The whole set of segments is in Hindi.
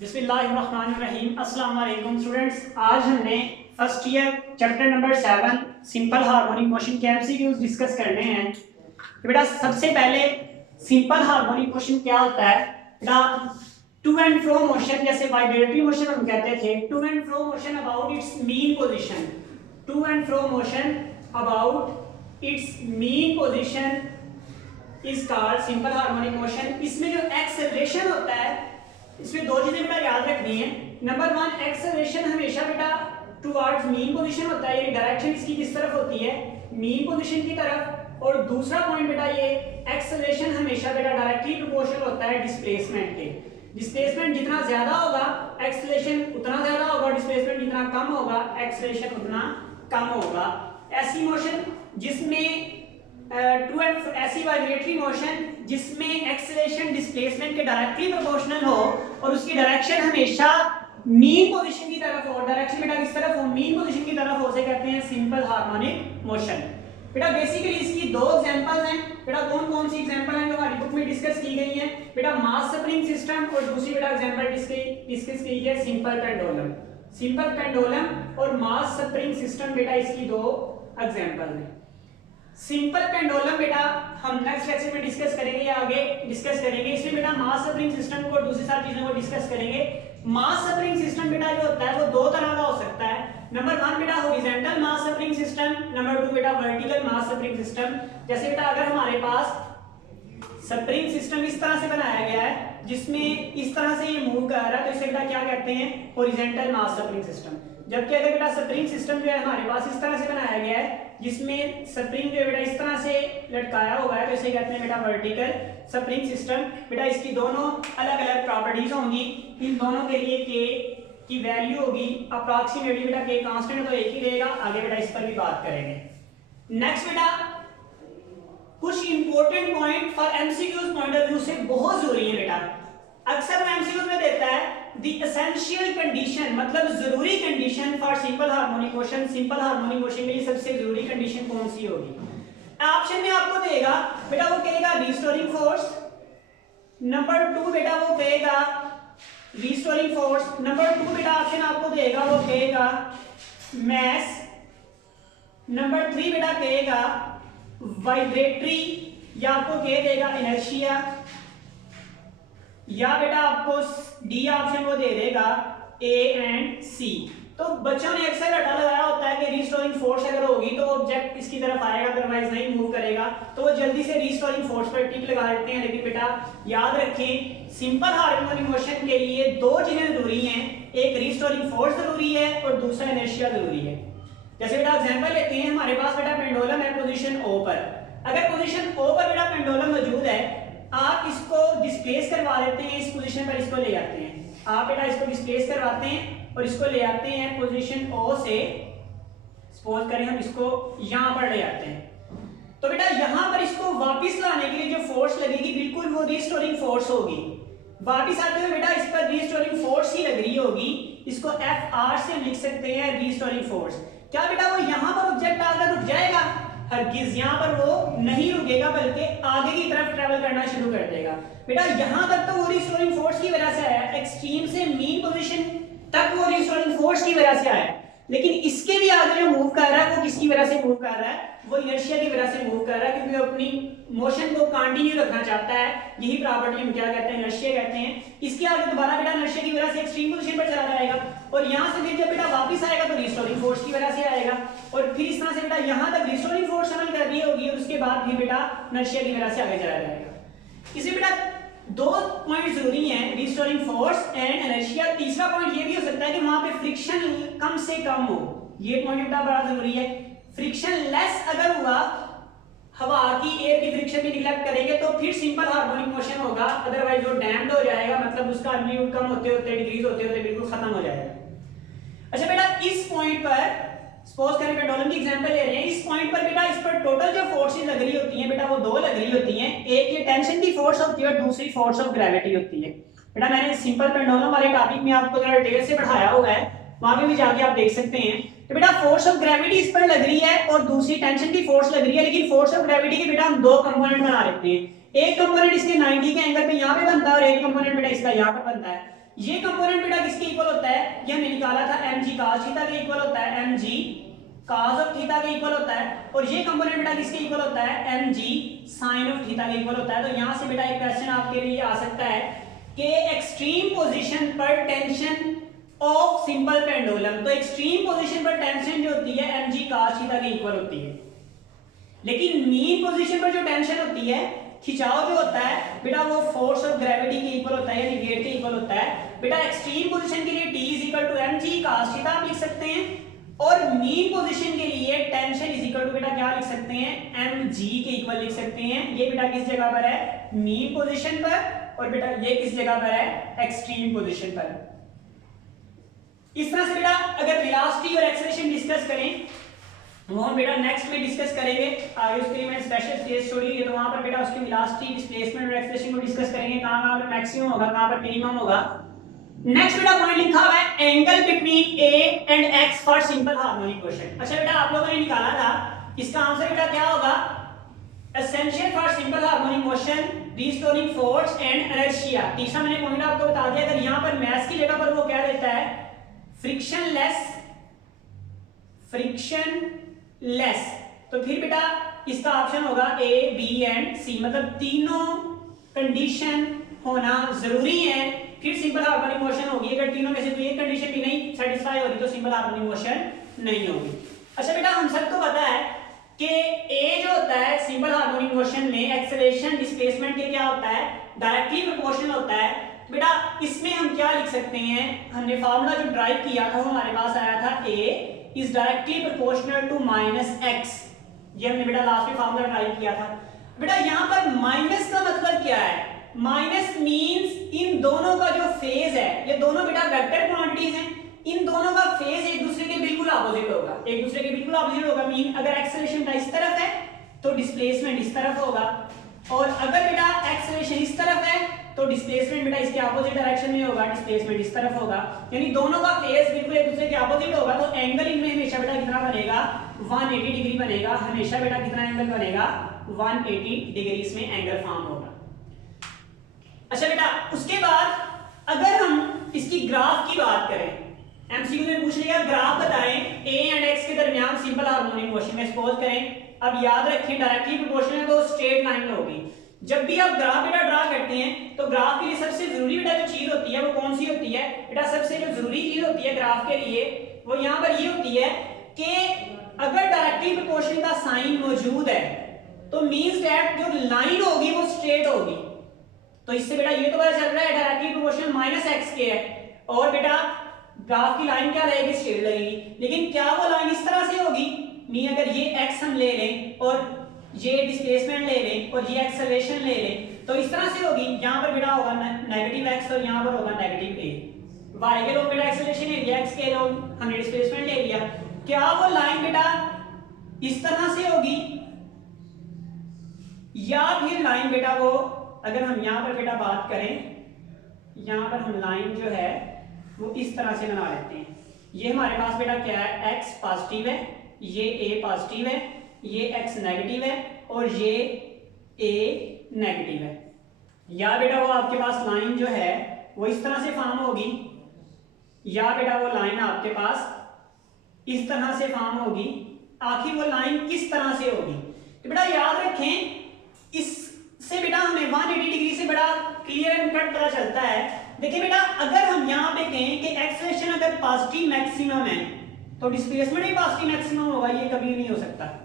बिस्मिल्लाहिर्रहमानिर्रहीम। अस्सलाम वालेकुम स्टूडेंट्स, आज हमने first year chapter number 7 simple harmonic motion के एमसीक्यूज डिस्कस करने हैं। तो बेटा सबसे पहले सिंपल हार्मोनिक मोशन क्या होता है? बेटा टू एंड फ्रो मोशन, जैसे वाइब्रेटरी मोशन हम कहते थे, to and fro motion about its mean position, to and fro motion about its mean position is called simple harmonic motion. इसमें जो एक्सेलरेशन होता है, इसमें दो चीजें बेटा याद रखनी है। नंबर वन, एक्सेलरेशन हमेशा बेटा टुवर्ड्स मीन पोजीशन होता है, यानी डायरेक्शन इसकी किस तरफ होती है? मीन पोजीशन की तरफ। और दूसरा पॉइंट बेटा ये एक्सेलरेशन हमेशा बेटा डायरेक्टली प्रोपोर्शनल होता है डिस्प्लेसमेंट के। डिस्प्लेसमेंट जितना ज्यादा होगा एक्सेलरेशन उतना ज्यादा होगा, डिस्प्लेसमेंट जितना कम होगा एक्सेलरेशन उतना कम होगा। ऐसी मोशन जिसमें ऐसी वाइब्रेटरी मोशन जिसमें एक्सेलरेशन डिस्प्लेसमेंट के डायरेक्टली प्रोपोर्शनल हो और उसकी डायरेक्शन हमेशा मीन पोजीशन की तरफ हो, डायरेक्शन बेटा किस तरफ हो? मीन पोजीशन की तरफ हो, उसे कहते हैं सिंपल हार्मोनिक मोशन। बेटा बेसिकली इसकी दो एग्जांपल्स हैं। बेटा कौन कौन सी एग्जांपल हैं जो हमारी बुक में डिस्कस की गई हैं? बेटा मास स्प्रिंग सिस्टम, और दूसरी बेटा एग्जांपल डिस्कस की है सिंपल पेंडुलम। सिंपल पेंडुलम और मास स्प्रिंग सिस्टम बेटा इसकी दो एग्जांपल हैं। सिंपल पेंडुलम बेटा हम नेक्स्ट लेक्चर में डिस्कस करेंगे या आगे डिस्कस करेंगे। इसमें बेटा मास स्प्रिंग सिस्टम को और दूसरी सारी चीजों को डिस्कस करेंगे। मास स्प्रिंग सिस्टम बेटा जो होता है वो दो तरह का हो सकता है। नंबर वन बेटा horizontal mass spring system, number two बेटा वर्टिकल मास स्प्रिंग सिस्टम। जैसे बेटा अगर हमारे पास स्प्रिंग सिस्टम इस तरह से बनाया गया है जिसमें इस तरह से ये मूव कर रहा है, तो इसे बेटा क्या कहते हैं? Horizontal mass spring system. जबकि अगर बेटा स्प्रिंग सिस्टम जो है हमारे पास इस तरह से बनाया गया है जिसमें स्प्रिंग जो बेटा इस तरह से लटकाया हुआ है, तो इसे कहते हैं बेटा वर्टिकल स्प्रिंग सिस्टम। बेटा इसकी दोनों अलग अलग प्रॉपर्टीज होंगी। इन दोनों के लिए के की वैल्यू होगी अप्रॉक्सीमेटली बेटा के कांस्टेंट तो एक ही रहेगा। आगे बेटा इस पर भी बात करेंगे। नेक्स्ट बेटा कुछ important point for MCQs point of view से बहुत जरूरी है बेटा। अक्सर वो एमसीक्यूज में देता है द एसेंशियल कंडीशन, मतलब जरूरी condition for simple harmonic motion. Simple harmonic motion के लिए सबसे जरूरी कंडीशन कौन सी होगी? ऑप्शन में आपको देगा बेटा, वो कहेगा रिस्टोरिंग फोर्स। नंबर टू बेटा वो कहेगा रिस्टोरिंग फोर्स। नंबर टू बेटा ऑप्शन आपको देगा वो कहेगा मैस। नंबर थ्री बेटा कहेगा वाइब्रेटरी, या आपको कह देगा इनर्शिया, या बेटा आपको डी ऑप्शन वो दे देगा ए एंड सी। तो बच्चों ने अक्सर रटा लगाया होता है कि रिस्टोरिंग फोर्स अगर होगी तो ऑब्जेक्ट इसकी तरफ आएगा, अदरवाइज नहीं मूव करेगा, तो वो जल्दी से रिस्टोरिंग फोर्स पर टिक लगा देते हैं। लेकिन बेटा याद रखें सिंपल हार्मोनिक मोशन के लिए दो चीजें जरूरी हैं, एक रिस्टोरिंग फोर्स जरूरी है और दूसरा इनर्शिया जरूरी है। जैसे बेटा एग्जांपल लेते हैं, हमारे पास बेटा पेंडुलम है पोजीशन ओ पर। अगर पोजीशन ओ पर बेटा पेंडुलम मौजूद है, आप इसको डिस्प्लेस करवा देते हैं, इस पोजीशन पर इसको ले आते हैं। आप बेटा इसको डिस्प्लेस करवाते हैं और इसको ले आते हैं पोजीशन ओ से, सपोज करें हम इसको यहां पर ले आते हैं, तो बेटा यहां पर इसको वापस लाने के लिए जो फोर्स लगेगी बिल्कुल वो रिस्टोरिंग फोर्स होगी। वापस आते हुए बेटा इस पर रिस्टोरिंग फोर्स ही लग रही होगी, इसको एफ आर से लिख सकते हैं रिस्टोरिंग फोर्स। क्या बेटा वो यहां पर ऑब्जेक्ट आकर रुक जाएगा? हरगिज यहां पर वो नहीं रुकेगा, बल्कि आगे की तरफ ट्रैवल करना शुरू कर देगा। बेटा यहां तक तो वो रिस्टोरिंग फोर्स की वजह से आया, एक्सट्रीम से मीन पोजीशन तक वो रिस्टोरिंग फोर्स की वजह से आया, लेकिन इसके भी आगे जो मूव कर रहा है वो किसकी वजह से मूव कर रहा है? वो इनर्शिया की वजह से मूव कर रहा है, क्योंकि वो अपनी मोशन को कंटिन्यू रखना चाहता है। यही प्रॉपर्टी हम क्या कहते हैं? इनर्शिया कहते हैं। इसके आगे दोबारा बेटा इनर्शिया की वजह से एक्सट्रीम पोजीशन पर चला जाएगा, और यहां से फिर जब बेटा वापस आएगा तो रिस्टोरिंग फोर्स की वजह से आएगा, और फिर इस तरह से बेटा यहां तक रिस्टोरिंग फोर्स अमल कर रही होगी और उसके बाद भी बेटा इनर्शिया की वजह से आगे चला जाएगा। इसे बेटा दो पॉइंट जरूरी हैं, रिस्टोरिंग फोर्स एंड इनर्शिया। तीसरा पॉइंट ये भी हो सकता है कि वहां पे फ्रिक्शन कम से कम हो, ये पॉइंट बेटा बड़ा जरूरी है। फ्रिक्शन लेस अगर हुआ, हवा की एयर की फ्रिक्शन भी निगलेक्ट करेंगे तो फिर सिंपल हार्मोनिक मोशन होगा, अदरवाइज वो डैम्प्ड हो जाएगा, मतलब उसका एम्पलीट्यूड कम होते होते डिक्रीज होते होते बिल्कुल खत्म हो जाएगा। अच्छा बेटा इस पॉइंट पर सपोज करें पेंडुलम की एग्जांपल ले रहे हैं, इस पॉइंट पर बेटा इस पर टोटल जो फोर्सेस लग रही होती हैं बेटा वो दो लग रही होती हैं, एक ये टेंशन की फोर्स होती है और दूसरी फोर्स ऑफ ग्रेविटी होती है। बेटा मैंने सिंपल पेंडुलम वाले टॉपिक में आपको जरा डिटेल से पढ़ाया हुआ है, वहां पे भी जाके आप देख सकते हैं। तो बेटा फोर्स ऑफ ग्रेविटी इस पर लग रही है और दूसरी टेंशन की फोर्स लग रही है, लेकिन फोर्स ऑफ ग्रेविटी के बेटा हम दो कंपोनेंट बना लेते हैं। एक कंपोनेंट इसके 90 के एंगल पे यहाँ पे बनता है और एक कंपोनेंट बेटा इसका यहाँ पे बनता है। ये कंपोनेंट बेटा किसके इक्वल होता है, ये हमने निकाला था mg cos थीटा के इक्वल होता है, mg cos ऑफ थीटा के इक्वल होता है, और ये कंपोनेंट बेटा किसके इक्वल होता है, mg sin ऑफ थीटा के इक्वल होता है। तो यहां से बेटा एक क्वेश्चन आपके लिए आ सकता है कि एक्सट्रीम पोजीशन पर टेंशन ऑफ सिंपल पेंडुलम, तो एक्सट्रीम पोजीशन पर टेंशन जो होती है mg cos थीटा के इक्वल होती है, लेकिन मीन पोजीशन पर जो टेंशन होती है, खिंचाव जो होता है बेटा, वो फोर्स ऑफ ग्रेविटी के इक्वल होता है, यानी वेट के इक्वल होता है। बेटा एक्सट्रीम पोजीशन के लिए T is equal to mg cos theta आप लिख सकते हैं, और मीन पोजीशन के लिए टेंशन इज इक्वल टू बेटा क्या लिख सकते हैं, mg के इक्वल लिख सकते हैं। ये बेटा किस जगह पर है, मीन पोजीशन पर, और बेटा ये किस जगह पर है, एक्सट्रीम पोजीशन पर। इस तरह से बेटा अगर वेलोसिटी और एक्सेलरेशन डिस्कस करें, वो हम बेटा नेक्स्ट में डिस्कस करेंगे, आगे उसके लिए मैं स्पेशल स्टेज छोड़िए, तो वहां पर बेटा उसकी वेलोसिटी, डिस्प्लेसमेंट और एक्सेलरेशन को डिस्कस करेंगे, कहां पर मैक्सिमम होगा, कहां पर मिनिमम होगा। नेक्स्ट बेटा पॉइंट लिखा हुआ है angle between a and x for simple harmonic motion. अच्छा बेटा आप लोगों ने निकाला था, इसका आंसर बेटा क्या होगा, essential for simple harmonic motion restoring force and inertia. तीसरा मैंने पॉइंट आपको बता दिया, अगर यहां पर मैथ की जगह पर वो क्या देता है, फ्रिक्शनलेस तो फिर बेटा इसका ऑप्शन होगा A, B एंड C, मतलब तीनों कंडीशन होना जरूरी है, फिर सिंपल हार्मोनिक मोशन होगी। अगर तीनों में से कोई एक कंडीशन भी नहीं सेटिस्फाई होगी तो सिंपल हार्मोनिक मोशन नहीं होगी। अच्छा बेटा हम सबको पता है कि A जो होता है सिंपल हार्मोनिक मोशन में एक्सेलरेशन डिस्प्लेसमेंट के क्या होता है, डायरेक्टली प्रोपोर्शनल होता है। तो बेटा इसमें हम क्या लिख सकते हैं, हमने फार्मूला जो ड्राइव किया था वो हमारे पास आया था A is directly proportional to minus x, ये हमने बेटा लास्ट में फार्मूला ड्राइव किया था। बेटा यहाँ पर माइनस का मतलब क्या है, माइनस मींस इन दोनों का जो फेज है, ये दोनों बेटा वेक्टर क्वांटिटीज हैं, इन दोनों का फेज एक दूसरे के बिल्कुल अपोजिट होगा, एक दूसरे के बिल्कुल अपोजिट होगा। मीन अगर एक्सेलरेशन का इस तरफ है तो डिस्प्लेसमेंट इस तरफ होगा, और अगर बेटा एक्सेलरेशन इस तरफ है तो डिस्प्लेसमेंट बेटा इसके अपोजिट डायरेक्शन में होगा, डिस्प्लेसमेंट इस तरफ होगा, यानी दोनों का फेज बिल्कुल एक दूसरे के अपोजिट होगा। तो एंगल इनमें हमेशा बेटा कितना बनेगा, 180 डिग्री बनेगा, हमेशा बेटा कितना एंगल बनेगा, 180 डिग्री इसमें एंगल फॉर्म होगा। अच्छा बेटा उसके बाद अगर हम इसकी ग्राफ की बात करें, एमसीक्यू में पूछ लिया ग्राफ बताएं A एंड x के दरमियान सिंपल हार्मोनिक मोशन में, सपोज करें, अब याद रखें डायरेक्टली प्रोपोर्शनल है तो स्ट्रेट लाइन में होगी। जब भी आप ग्राफ बेटा ड्रा करते हैं तो ग्राफ के लिए सबसे जरूरी बेटा जो चीज होती है वो कौन सी होती है बेटा, सबसे जो जरूरी चीज होती है ग्राफ के लिए वो यहाँ पर ये होती है कि अगर डायरेक्टली प्रोपोर्शनल का साइन मौजूद है तो मींस दैट जो लाइन होगी वो स्ट्रेट होगी। तो इससे बेटा ये तो पता चल रहा है डायरेक्टली प्रोपोर्शनल माइनस एक्स के है, और बेटा ग्राफ की लाइन क्या रहेगी, स्ट्रेट लगेगी। लेकिन क्या वो लाइन इस तरह से होगी, मीन अगर ये एक्स हम ले लें और ये डिस्प्लेसमेंट ले लें और ये एक्सेलरेशन ले लें तो इस तरह से होगी, यहाँ पर बेटा होगा नेगेटिव एक्स और यहाँ पर होगा नेगेटिव ए। वाई के लोग बेटा एक्सेलरेशन ले लिया, एक्स के लोग हमने डिस्प्लेसमेंट ले लिया, क्या वो लाइन बेटा इस तरह से होगी, या फिर लाइन बेटा वो अगर हम यहाँ पर बेटा बात करें, यहाँ पर हम लाइन जो है वो इस तरह से बना लेते हैं। ये हमारे पास बेटा क्या है, x पॉजिटिव है, ये a पॉजिटिव है, ये x नेगेटिव है और ये a नेगेटिव है। या बेटा वो आपके पास लाइन जो है वो इस तरह से फॉर्म होगी, या बेटा वो लाइन आपके पास इस तरह से फॉर्म होगी। आखिर वो लाइन किस तरह से होगी, तो बेटा याद रखें इससे बेटा हमें 180 डिग्री से बड़ा क्लियर एंड कट पता चलता है। देखिए बेटा अगर हम यहाँ पे कहें कि एक्सेलरेशन अगर पॉजिटिव मैक्सिमम है तो डिस्प्लेसमेंट भी पॉजिटिव मैक्सिमम होगा, ये कभी नहीं हो सकता।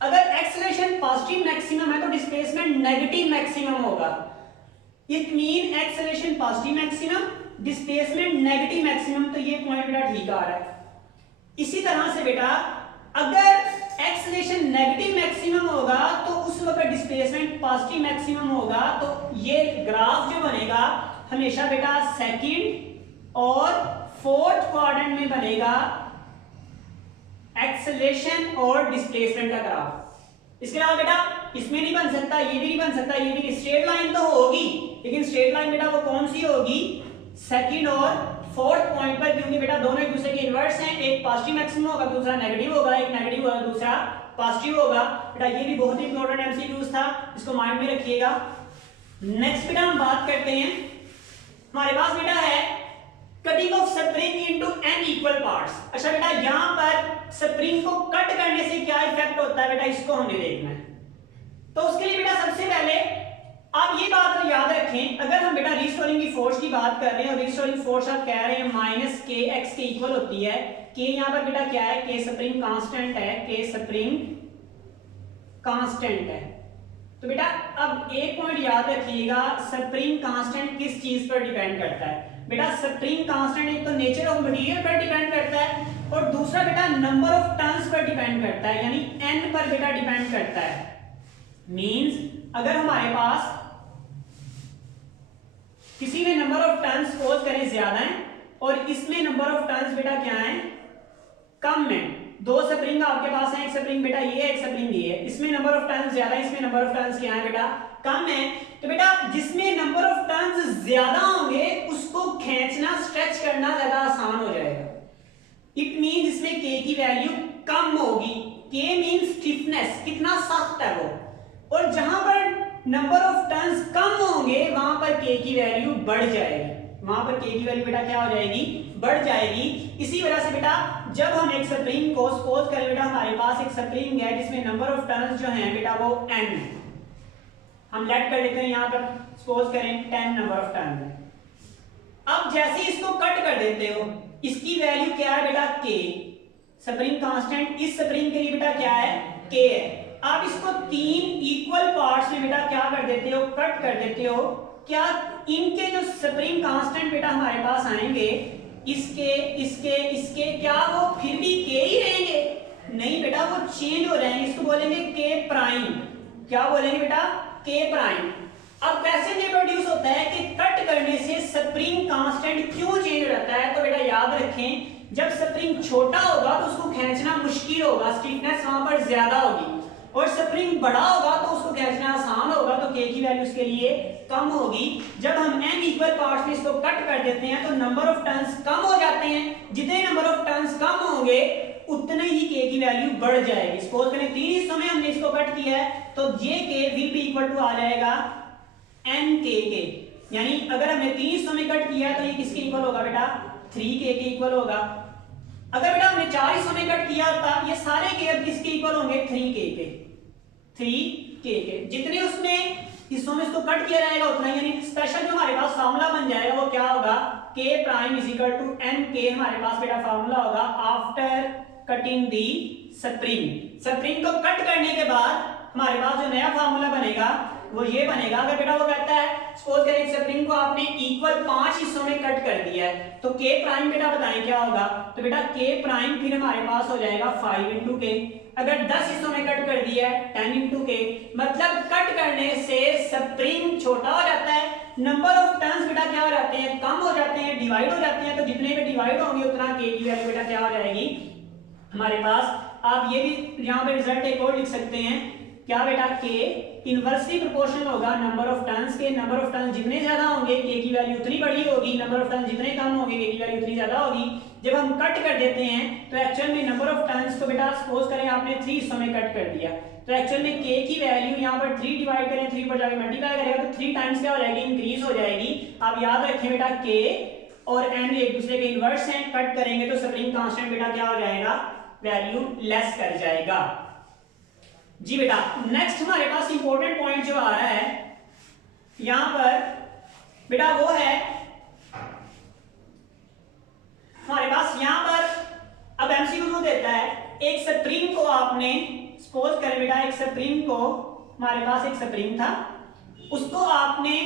अगर एक्सेलरेशन पॉजिटिव मैक्सिमम है तो डिस्प्लेसमेंट नेगेटिव मैक्सिमम होगा। It mean acceleration positive maximum, displacement negative maximum, तो ये पॉइंट बेटा ठीक आ रहा है। इसी तरह से बेटा अगर एक्सेलरेशन नेगेटिव मैक्सिमम होगा तो उस वक्त डिस्प्लेसमेंट पॉजिटिव मैक्सिमम होगा, तो ये ग्राफ जो बनेगा हमेशा बेटा सेकंड और फोर्थ क्वाड्रेंट में बनेगा एक्सेलरेशन और डिस्प्लेसमेंट का ग्राफ। इसके अलावा बेटा इसमें नहीं बन सकता, ये भी नहीं बन सकता, ये भी। स्ट्रेट लाइन तो होगी लेकिन स्ट्रेट लाइन बेटा वो कौन सी होगी, सेकंड और फोर्थ पॉइंट पर, क्योंकि बेटा दोनों एक दूसरे के इनवर्स हैं, एक पॉजिटिव मैक्सिमम होगा दूसरा नेगेटिव होगा, एक नेगेटिव होगा दूसरा पॉजिटिव होगा। बेटा ये भी बहुत ही इंपॉर्टेंट एमसीक्यूज था, इसको माइंड में रखिएगा। नेक्स्ट बेटा हम बात करते हैं, हमारे पास बेटा है into n इक्वल पार्ट्स। अच्छा बेटा यहाँ पर स्प्रिंग को कट करने से क्या इफेक्ट होता है बेटा, इसको हमने देखना है। तो उसके लिए बेटा सबसे पहले आप ये बात याद रखें, अगर हम बेटा रिस्टोरिंग की फोर्स की बात कर रहे हैं और रिस्टोरिंग फोर्स आप कह रहे हैं माइनस के एक्स के इक्वल होती है, के यहाँ पर बेटा क्या है, के स्प्रिंग कांस्टेंट है, के स्प्रिंग कांस्टेंट है। तो बेटा अब एक पॉइंट याद रखिएगा, स्प्रिंग कांस्टेंट किस चीज पर डिपेंड करता है बेटा, स्प्रिंग कांस्टेंट एक तो नेचर ऑफ मटेरियल पर डिपेंड करता है और दूसरा बेटा number of turns per depend करता है, यानी n पर बेटा डिपेंड करता है। मींस अगर हमारे पास किसी में नंबर ऑफ टर्न्स सपोज करें ज्यादा है और इसमें नंबर ऑफ टर्न्स बेटा क्या है, कम है, दो स्प्रिंग आपके पास है, एक स्प्रिंग बेटा ये है, एक स्प्रिंग ये है, इसमें नंबर ऑफ टर्न्स ज्यादा है, इसमें नंबर ऑफ टर्न्स क्या है बेटा, कम है। तो बेटा जिसमें नंबर ऑफ टर्न्स ज्यादा होंगे उसको खींचना स्ट्रेच करना ज्यादा आसान हो जाएगा। इट मींस इसमें k की वैल्यू कम होगी, k मींस स्टिफनेस, कितना सख्त है वो, और जहां पर नंबर ऑफ टर्न्स कम होंगे वहां पर k की वैल्यू बढ़ जाएगी, वहां पर k की वैल्यू बेटा क्या हो जाएगी, बढ़ जाएगी। इसी वजह से बेटा जब हम एक स्प्रिंग को सपोज करें बेटा हमारे पास एक स्प्रिंग है जिसमें नंबर ऑफ टर्न्स जो हैं बेटा वो n है, हम लेट कर लेते हैं यहाँ पर सपोज करें 10 नंबर ऑफ टर्न है। अब जैसे इसको कट कर देते हो, इसकी वैल्यू क्या है बेटा k, स्प्रिंग कांस्टेंट इस स्प्रिंग के लिए बेटा क्या है, k है। आप इसको 3 इक्वल पार्ट्स में बेटा क्या कर देते हो, कट कर देते हो। क्या इनके जो स्प्रिंग कांस्टेंट बेटा हमारे पास आएंगे, इसके इसके इसके, क्या वो फिर भी k ही रहेंगे? नहीं बेटा, वो चेंज हो जाएंगे, इसको बोलेंगे k प्राइम। क्या बोलेंगे बेटा, k प्राइम। अब कैसे ये प्रोड्यूस होता है कि कट करने से स्प्रिंग कांस्टेंट क्यों चेंज हो जाता है, तो बेटा याद रखें जब स्प्रिंग छोटा होगा तो उसको खींचना मुश्किल होगा, स्टिफनेस वहां पर ज्यादा होगी, और स्प्रिंग बड़ा होगा तो उसको खींचना आसान होगा, तो k की वैल्यू उसके लिए कम होगी। जब हम n इक्वल पार्ट्स में इसको कट कर देते हैं तो नंबर ऑफ टर्न्स कम हो जाते हैं, जितने नंबर ऑफ टर्न्स कम होंगे उतने ही k की वैल्यू बढ़ जाएगी। सपोज करें 3 हिस्सों में हमने इसको कट किया है तो ये k will be equal to आ जाएगा nk के, यानी अगर हमने 3 हिस्सों में कट किया है तो ये किसके इक्वल होगा बेटा, 3k के इक्वल होगा। अगर बेटा हमने 4 हिस्सों में कट किया होता, ये सारे k अब किसके इक्वल होंगे, 3k के, 3k के। जितने उसमें हिस्सों में इसको कट किया जाएगा उतना, यानी स्पेशल जो हमारे पास फार्मूला बन जाएगा वो क्या होगा, k prime is equal to nk हमारे पास बेटा फार्मूला होगा after cutting the spring. Spring को कट करने के बाद हमारे पास जो नया फार्मूला बनेगा वो ये बनेगा। अगर बेटा वो कहता है सपोज करें एक स्प्रिंग को आपने इक्वल 5 हिस्सों में कट कर दिया है तो k प्राइम बेटा बताएं क्या होगा, तो बेटा k प्राइम फिर हमारे पास हो जाएगा 5 इंटू के। अगर 10 हिस्सों में कट कर दिया है 10 इंटू के, मतलब कट करने से स्प्रिंग छोटा हो जाता है, नंबर ऑफ टर्न्स बेटा क्या हो जाते हैं, कम हो जाते हैं, डिवाइड हो जाते हैं, तो जितने में डिवाइड होंगे उतना k की वैल्यू बेटा क्या हो जाएगी हमारे पास। आप ये भी यहाँ पे रिजल्ट एक और लिख सकते हैं, क्या बेटा k इनवर्सली प्रोपोर्शनल होगा नंबर ऑफ टर्न्स के। नंबर ऑफ टर्न्स जितने ज्यादा होंगे k की वैल्यू उतनी बड़ी होगी, नंबर ऑफ टर्न्स जितने कम होंगे k की वैल्यू उतनी ज्यादा होगी। जब हम कट कर देते हैं तो एक्चुअल में नंबर ऑफ टर्न्स को बेटा सपोज करें आपने 3 हिस्सों में कट कर दिया, तो एक्चुअल में k की वैल्यू यहाँ पर 3 डिवाइड करें, 3 पर जाकर मल्टीप्लाई करेगा तो 3 टाइम्स क्या हो जाएगी, इंक्रीज हो जाएगी। आप याद रखें बेटा k और n एक दूसरे के इनवर्स हैं, कट करेंगे तो स्प्रिंग कांस्टेंट बेटा क्या हो जाएगा, वैल्यू लेस कर जाएगा। जी बेटा नेक्स्ट हमारे पास इंपॉर्टेंट पॉइंट जो आ रहा है यहां पर बेटा वो है हमारे पास यहां पर अब एमसीक्यू देता है, एक स्प्रिंग को आपने सपोज करें बेटा एक स्प्रिंग को, हमारे पास एक स्प्रिंग था, उसको आपने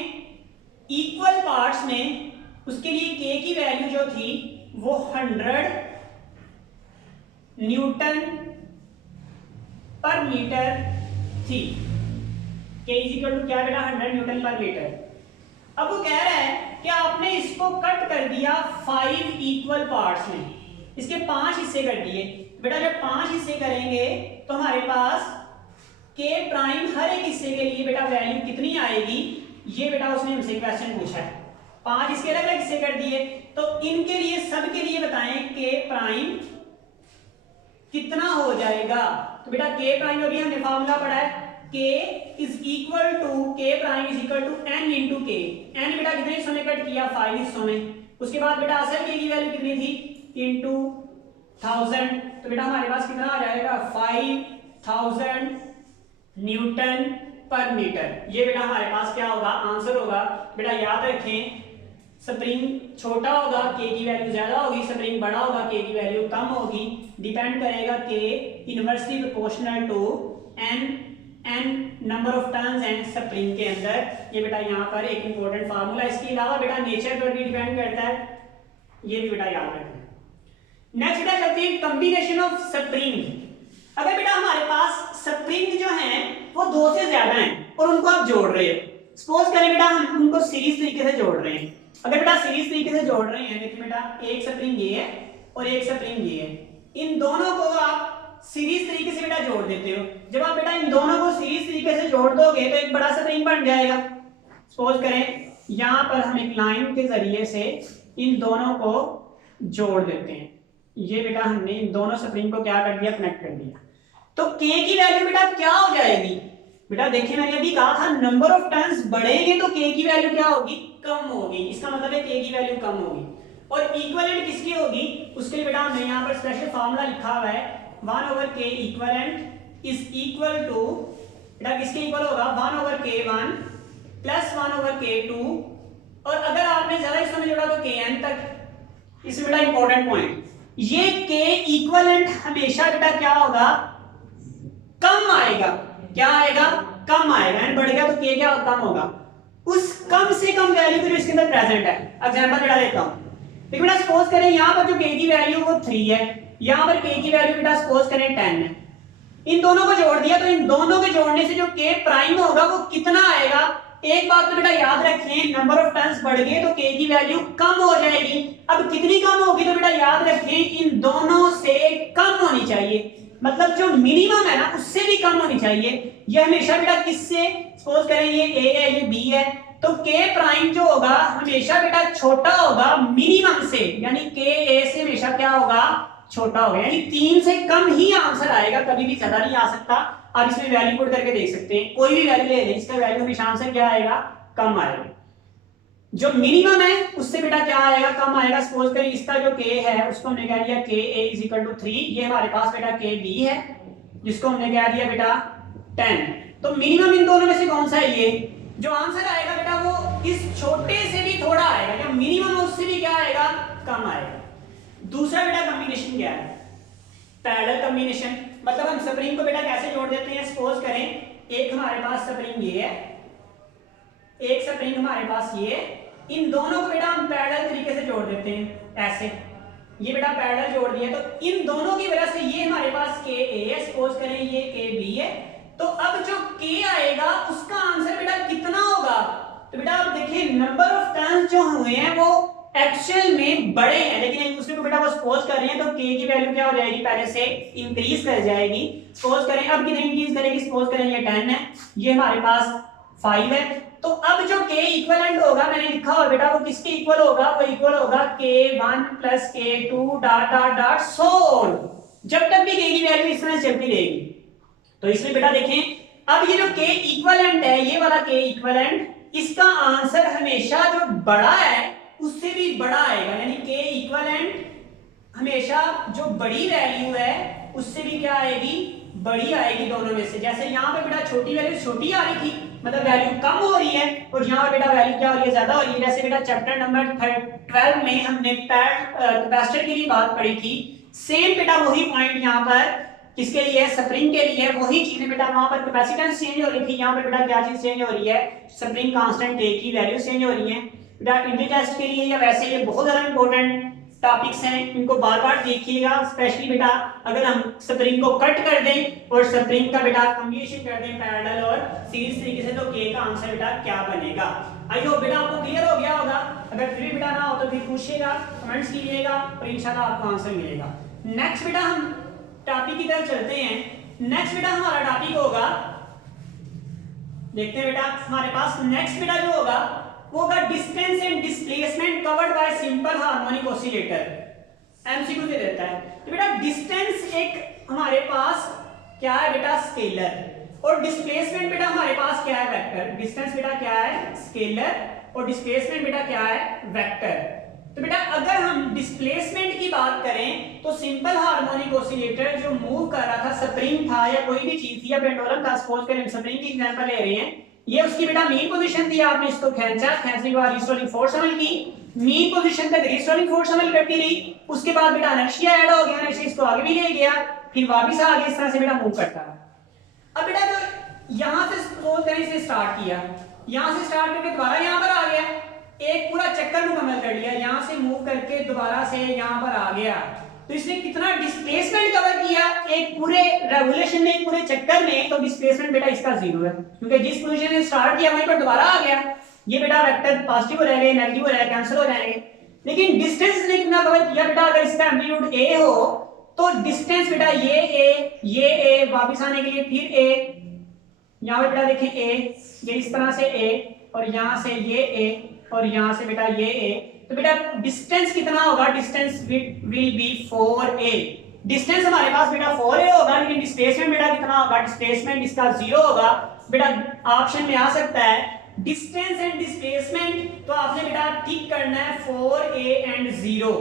इक्वल पार्ट्स में, उसके लिए k की वैल्यू जो थी वो 100 न्यूटन पर मीटर थी। k इज इक्वल टू क्या बेटा 100 न्यूटन पर मीटर। अब वो कह रहा है कि आपने इसको कट कर दिया 5 इक्वल पार्ट्स में, इसके 5 हिस्से कर दिए। बेटा जब 5 हिस्से करेंगे तो हमारे पास k प्राइम हर एक हिस्से के लिए बेटा वैल्यू कितनी आएगी, ये बेटा उसने हमसे क्वेश्चन पूछा है। 5 इसके अलग अलग हिस्से कर दिए तो इनके लिए सबके लिए बताएं k प्राइम कितना हो जाएगा। तो बेटा k प्राइम अभी हमने फार्मूला पढ़ा है, k is equal to k prime is equal to n into k। n बेटा कितने हिस्सों में कट किया, 5 हिस्सों में। उसके बाद बेटा असल k की वैल्यू कितनी थी, इंटू 1000, तो बेटा हमारे पास कितना आ जाएगा 5000 न्यूटन पर मीटर। ये बेटा हमारे पास क्या होगा आंसर होगा। बेटा याद रखें स्प्रिंग छोटा होगा के की वैल्यू ज्यादा होगी, स्प्रिंग बड़ा होगा के की वैल्यू कम होगी। डिपेंड करेगा के inversely proportional to N number of turns and spring के अंदर। ये बेटा यहाँ पर एक इंपॉर्टेंट फार्मूला। इसके अलावा बेटा नेचर पर भी डिपेंड करता है, ये भी बेटा याद रखें। नेक्स्ट बेटा चलते हैं कॉम्बिनेशन ऑफ स्प्रिंग। अगर बेटा हमारे पास स्प्रिंग जो है वो दो से ज्यादा हैं और उनको आप जोड़ रहे हो, सपोज करें बेटा हम उनको सीरीज तरीके से जोड़ रहे हैं। अगर बेटा सीरीज तरीके से जोड़ रहे हैं, देखिए बेटा एक स्प्रिंग ये है और एक स्प्रिंग ये है, इन दोनों को आप सीरीज तरीके से बेटा जोड़ देते हो। जब आप बेटा इन दोनों को सीरीज तरीके से जोड़ दोगे तो एक बड़ा स्प्रिंग बन जाएगा। सपोज करें यहां पर हम एक लाइन के जरिए से इन दोनों को जोड़ देते हैं। ये बेटा हमने इन दोनों स्प्रिंग को क्या कर दिया, कनेक्ट कर दिया। तो k की वैल्यू बेटा क्या हो जाएगी, बेटा देखिए मैंने अभी कहा था नंबर ऑफ टर्न्स बढ़ेंगे तो k की वैल्यू क्या होगी, कम होगी। इसका मतलब है k की वैल्यू कम होगी। और इक्विवेलेंट किसकी होगी, उसके लिए बेटा हमने यहाँ पर स्पेशल फार्मूला लिखा हुआ है 1/k equivalent is equal to, बेटा किसके इक्वल होगा 1/k1 प्लस 1/k2। और अगर आपने ज्यादा इसको में जोड़ा तो kn तक। इसमें बेटा इंपॉर्टेंट पॉइंट, ये k इक्विवेलेंट हमेशा बेटा क्या होगा, कम आएगा। क्या आएगा, कम आएगा। एंड बढ़ गया तो k क्या कम होगा, उस कम से कम वैल्यू को जो इसके अंदर प्रेजेंट है। एग्जांपल बेटा देता हूं, देखिए बेटा सपोज करें यहां पर जो k की वैल्यू वो 3 है, यहां पर k की वैल्यू बेटा सपोज करें 10 है। इन दोनों को जोड़ दिया तो इन दोनों के जोड़ने से जो k प्राइम होगा वो कितना आएगा। एक बात तो बेटा याद रखें, नंबर ऑफ टर्न्स बढ़ गए तो k की वैल्यू कम हो जाएगी। अब कितनी कम होगी, तो बेटा याद रखें इन दोनों से कम होनी चाहिए, मतलब जो मिनिमम है ना उससे भी कम होनी चाहिए। ये हमेशा बेटा किससे, सपोज करें ये a है ये b है, तो k प्राइम जो होगा हमेशा बेटा छोटा होगा मिनिमम से, यानी k a से हमेशा क्या होगा, छोटा होगा। यानी 3 से कम ही आंसर आएगा, कभी भी ज्यादा नहीं आ सकता। आप इसमें वैल्यू पुट करके देख सकते हैं, कोई भी वैल्यू ले लें, इसका वैल्यू हमेशा आंसर क्या आएगा, कम आएगा। जो मिनिमम है उससे बेटा क्या आएगा, कम आएगा। सपोज करें इसका जो k है उसको हमने कह दिया k a is equal to 3, ये हमारे पास बेटा k b है जिसको हमने कह दिया बेटा 10। तो मिनिमम इन दोनों में से कौन सा है, ये जो आंसर आएगा बेटा वो इस छोटे से भी थोड़ा आएगा, जो मिनिमम है उससे भी क्या आएगा, कम आएगा। दूसरा बेटा कॉम्बिनेशन क्या है, पैरेलल कॉम्बिनेशन। मतलब हम स्प्रिंग को बेटा कैसे जोड़ देते हैं, सपोज करें एक हमारे पास स्प्रिंग ये है, एक स्प्रिंग हमारे पास ये, इन दोनों को बेटा हम पैरेलल तरीके से जोड़ देते हैं ऐसे। ये बेटा पैरेलल जोड़ दिया तो इन दोनों की वजह से ये हमारे पास k a है, सपोज करें ये k b है। तो अब जो k आएगा उसका आंसर बेटा कितना होगा, तो बेटा आप देखिए नंबर ऑफ टर्न्स जो हुए हैं वो एक्चुअल में बड़े हैं, लेकिन एक दूसरे को बेटा वो सपोज कर रहे हैं तो k की वैल्यू क्या हो जाएगी, पहले से इंक्रीज कर जाएगी। सपोज करें अब कितनी इंक्रीज करेगी, सपोज करें ये 10 है, ये हमारे पास 5 है। तो अब जो k इक्विवेलेंट होगा मैंने लिखा हुआ बेटा वो किसके इक्वल होगा, वो इक्वल होगा k1 plus k2 dot dot dot so on, जब तक भी k की वैल्यू इस तरह चलती रहेगी। तो इसमें बेटा देखें अब ये जो k इक्विवेलेंट है, ये वाला k इक्विवेलेंट, इसका आंसर हमेशा जो बड़ा है उससे भी बड़ा आएगा। यानी k इक्विवेलेंट हमेशा जो बड़ी वैल्यू है उससे भी क्या आएगी, बड़ी आएगी दोनों में से। जैसे यहाँ पे बेटा छोटी वैल्यू छोटी आ रही थी, मतलब वैल्यू कम हो रही है, और यहाँ पे बेटा वैल्यू क्या हो रही है, ज्यादा हो रही है। जैसे बेटा चैप्टर नंबर 12 में हमने कैपेसिटर के लिए बात पढ़ी थी, सेम बेटा वही पॉइंट यहाँ पर किसके लिए, स्प्रिंग के लिए वही चीजें बेटा, वहां पर कैपेसिटेंस चेंज हो रही थी, यहाँ पर बेटा क्या चीज चेंज हो रही है, स्प्रिंग कांस्टेंट k की वैल्यू चेंज हो रही है। बेटा इंट्री टेस्ट के लिए या वैसे ये बहुत ज्यादा इंपॉर्टेंट टॉपिक्स हैं, इनको बार बार देखिएगा। स्पेशली बेटा अगर हम स्प्रिंग को कट कर दें और स्प्रिंग का बेटा कॉम्बिनेशन कर दें पैरेलल और सीरीज तरीके से, तो k का आंसर बेटा क्या बनेगा। आई होप बेटा आपको क्लियर हो गया होगा। अगर फिर बेटा ना हो तो फिर पूछिएगा, कमेंट्स कीजिएगा और इंशाल्लाह आपको आंसर मिलेगा। नेक्स्ट बेटा हम टॉपिक की तरफ चलते हैं। नेक्स्ट बेटा हमारा टॉपिक होगा, देखते हैं बेटा हमारे पास नेक्स्ट बेटा जो होगा वो होगा distance and displacement covered by simple harmonic oscillator. MCQ से देता है। तो बेटा डिस्टेंस एक हमारे पास क्या है बेटा, स्केलर, और डिस्प्लेसमेंट बेटा हमारे पास क्या है, वेक्टर। डिस्टेंस बेटा क्या है, स्केलर, और डिस्प्लेसमेंट बेटा क्या है, वेक्टर। तो बेटा अगर हम डिस्प्लेसमेंट की बात करें तो सिंपल हार्मोनिक ऑसिलेटर जो मूव कर रहा था, स्प्रिंग था या कोई भी चीज थी या पेंडुलम था, सपोज करें स्प्रिंग की एग्जांपल ले रहे हैं, ये उसकी बेटा मीन पोजीशन थी, आपने इसको खींचा, खींचने के बाद रिस्टोरिंग फोर्स अमल की, मीन पोजीशन तक रिस्टोरिंग फोर्स अमल करती रही, उसके बाद बेटा इनर्शिया ऐड हो गया, इनर्शिया इसको आगे भी ले गया, फिर वापस आगे इस तरह से बेटा मूव करता है। अब बेटा जो यहां से सपोज करें इसे स्टार्ट किया, यहां से स्टार्ट करके दोबारा यहां पर आ गया, एक पूरा चक्कर मुकम्मल कर लिया, यहां से मूव करके दोबारा से यहां पर आ गया, तो इसने कितना डिस्प्लेसमेंट कवर किया एक पूरे रेवोल्यूशन में, एक पूरे चक्कर में, तो डिस्प्लेसमेंट बेटा इसका जीरो है, क्योंकि जिस पोजीशन से स्टार्ट किया वहीं पर दोबारा आ गया, ये बेटा वेक्टर पॉजिटिव हो जाएंगे, नेगेटिव हो जाएंगे, कैंसिल हो जाएंगे। लेकिन डिस्टेंस ने कितना कवर किया बेटा, अगर इसका एम्पलीट्यूड a हो तो डिस्टेंस बेटा ये a वापस आने के लिए फिर a, यहां पे बेटा देखें a, ये इस तरह से a और यहां से ये a और यहां से बेटा ये a, तो बेटा डिस्टेंस कितना होगा, distance will be 4a, distance हमारे पास बेटा 4a होगा, लेकिन डिस्प्लेसमेंट बेटा कितना होगा, डिस्प्लेसमेंट इसका 0 होगा। बेटा ऑप्शन में आ सकता है डिस्टेंस एंड डिस्प्लेसमेंट, तो आपने बेटा टिक करना है 4a एंड 0।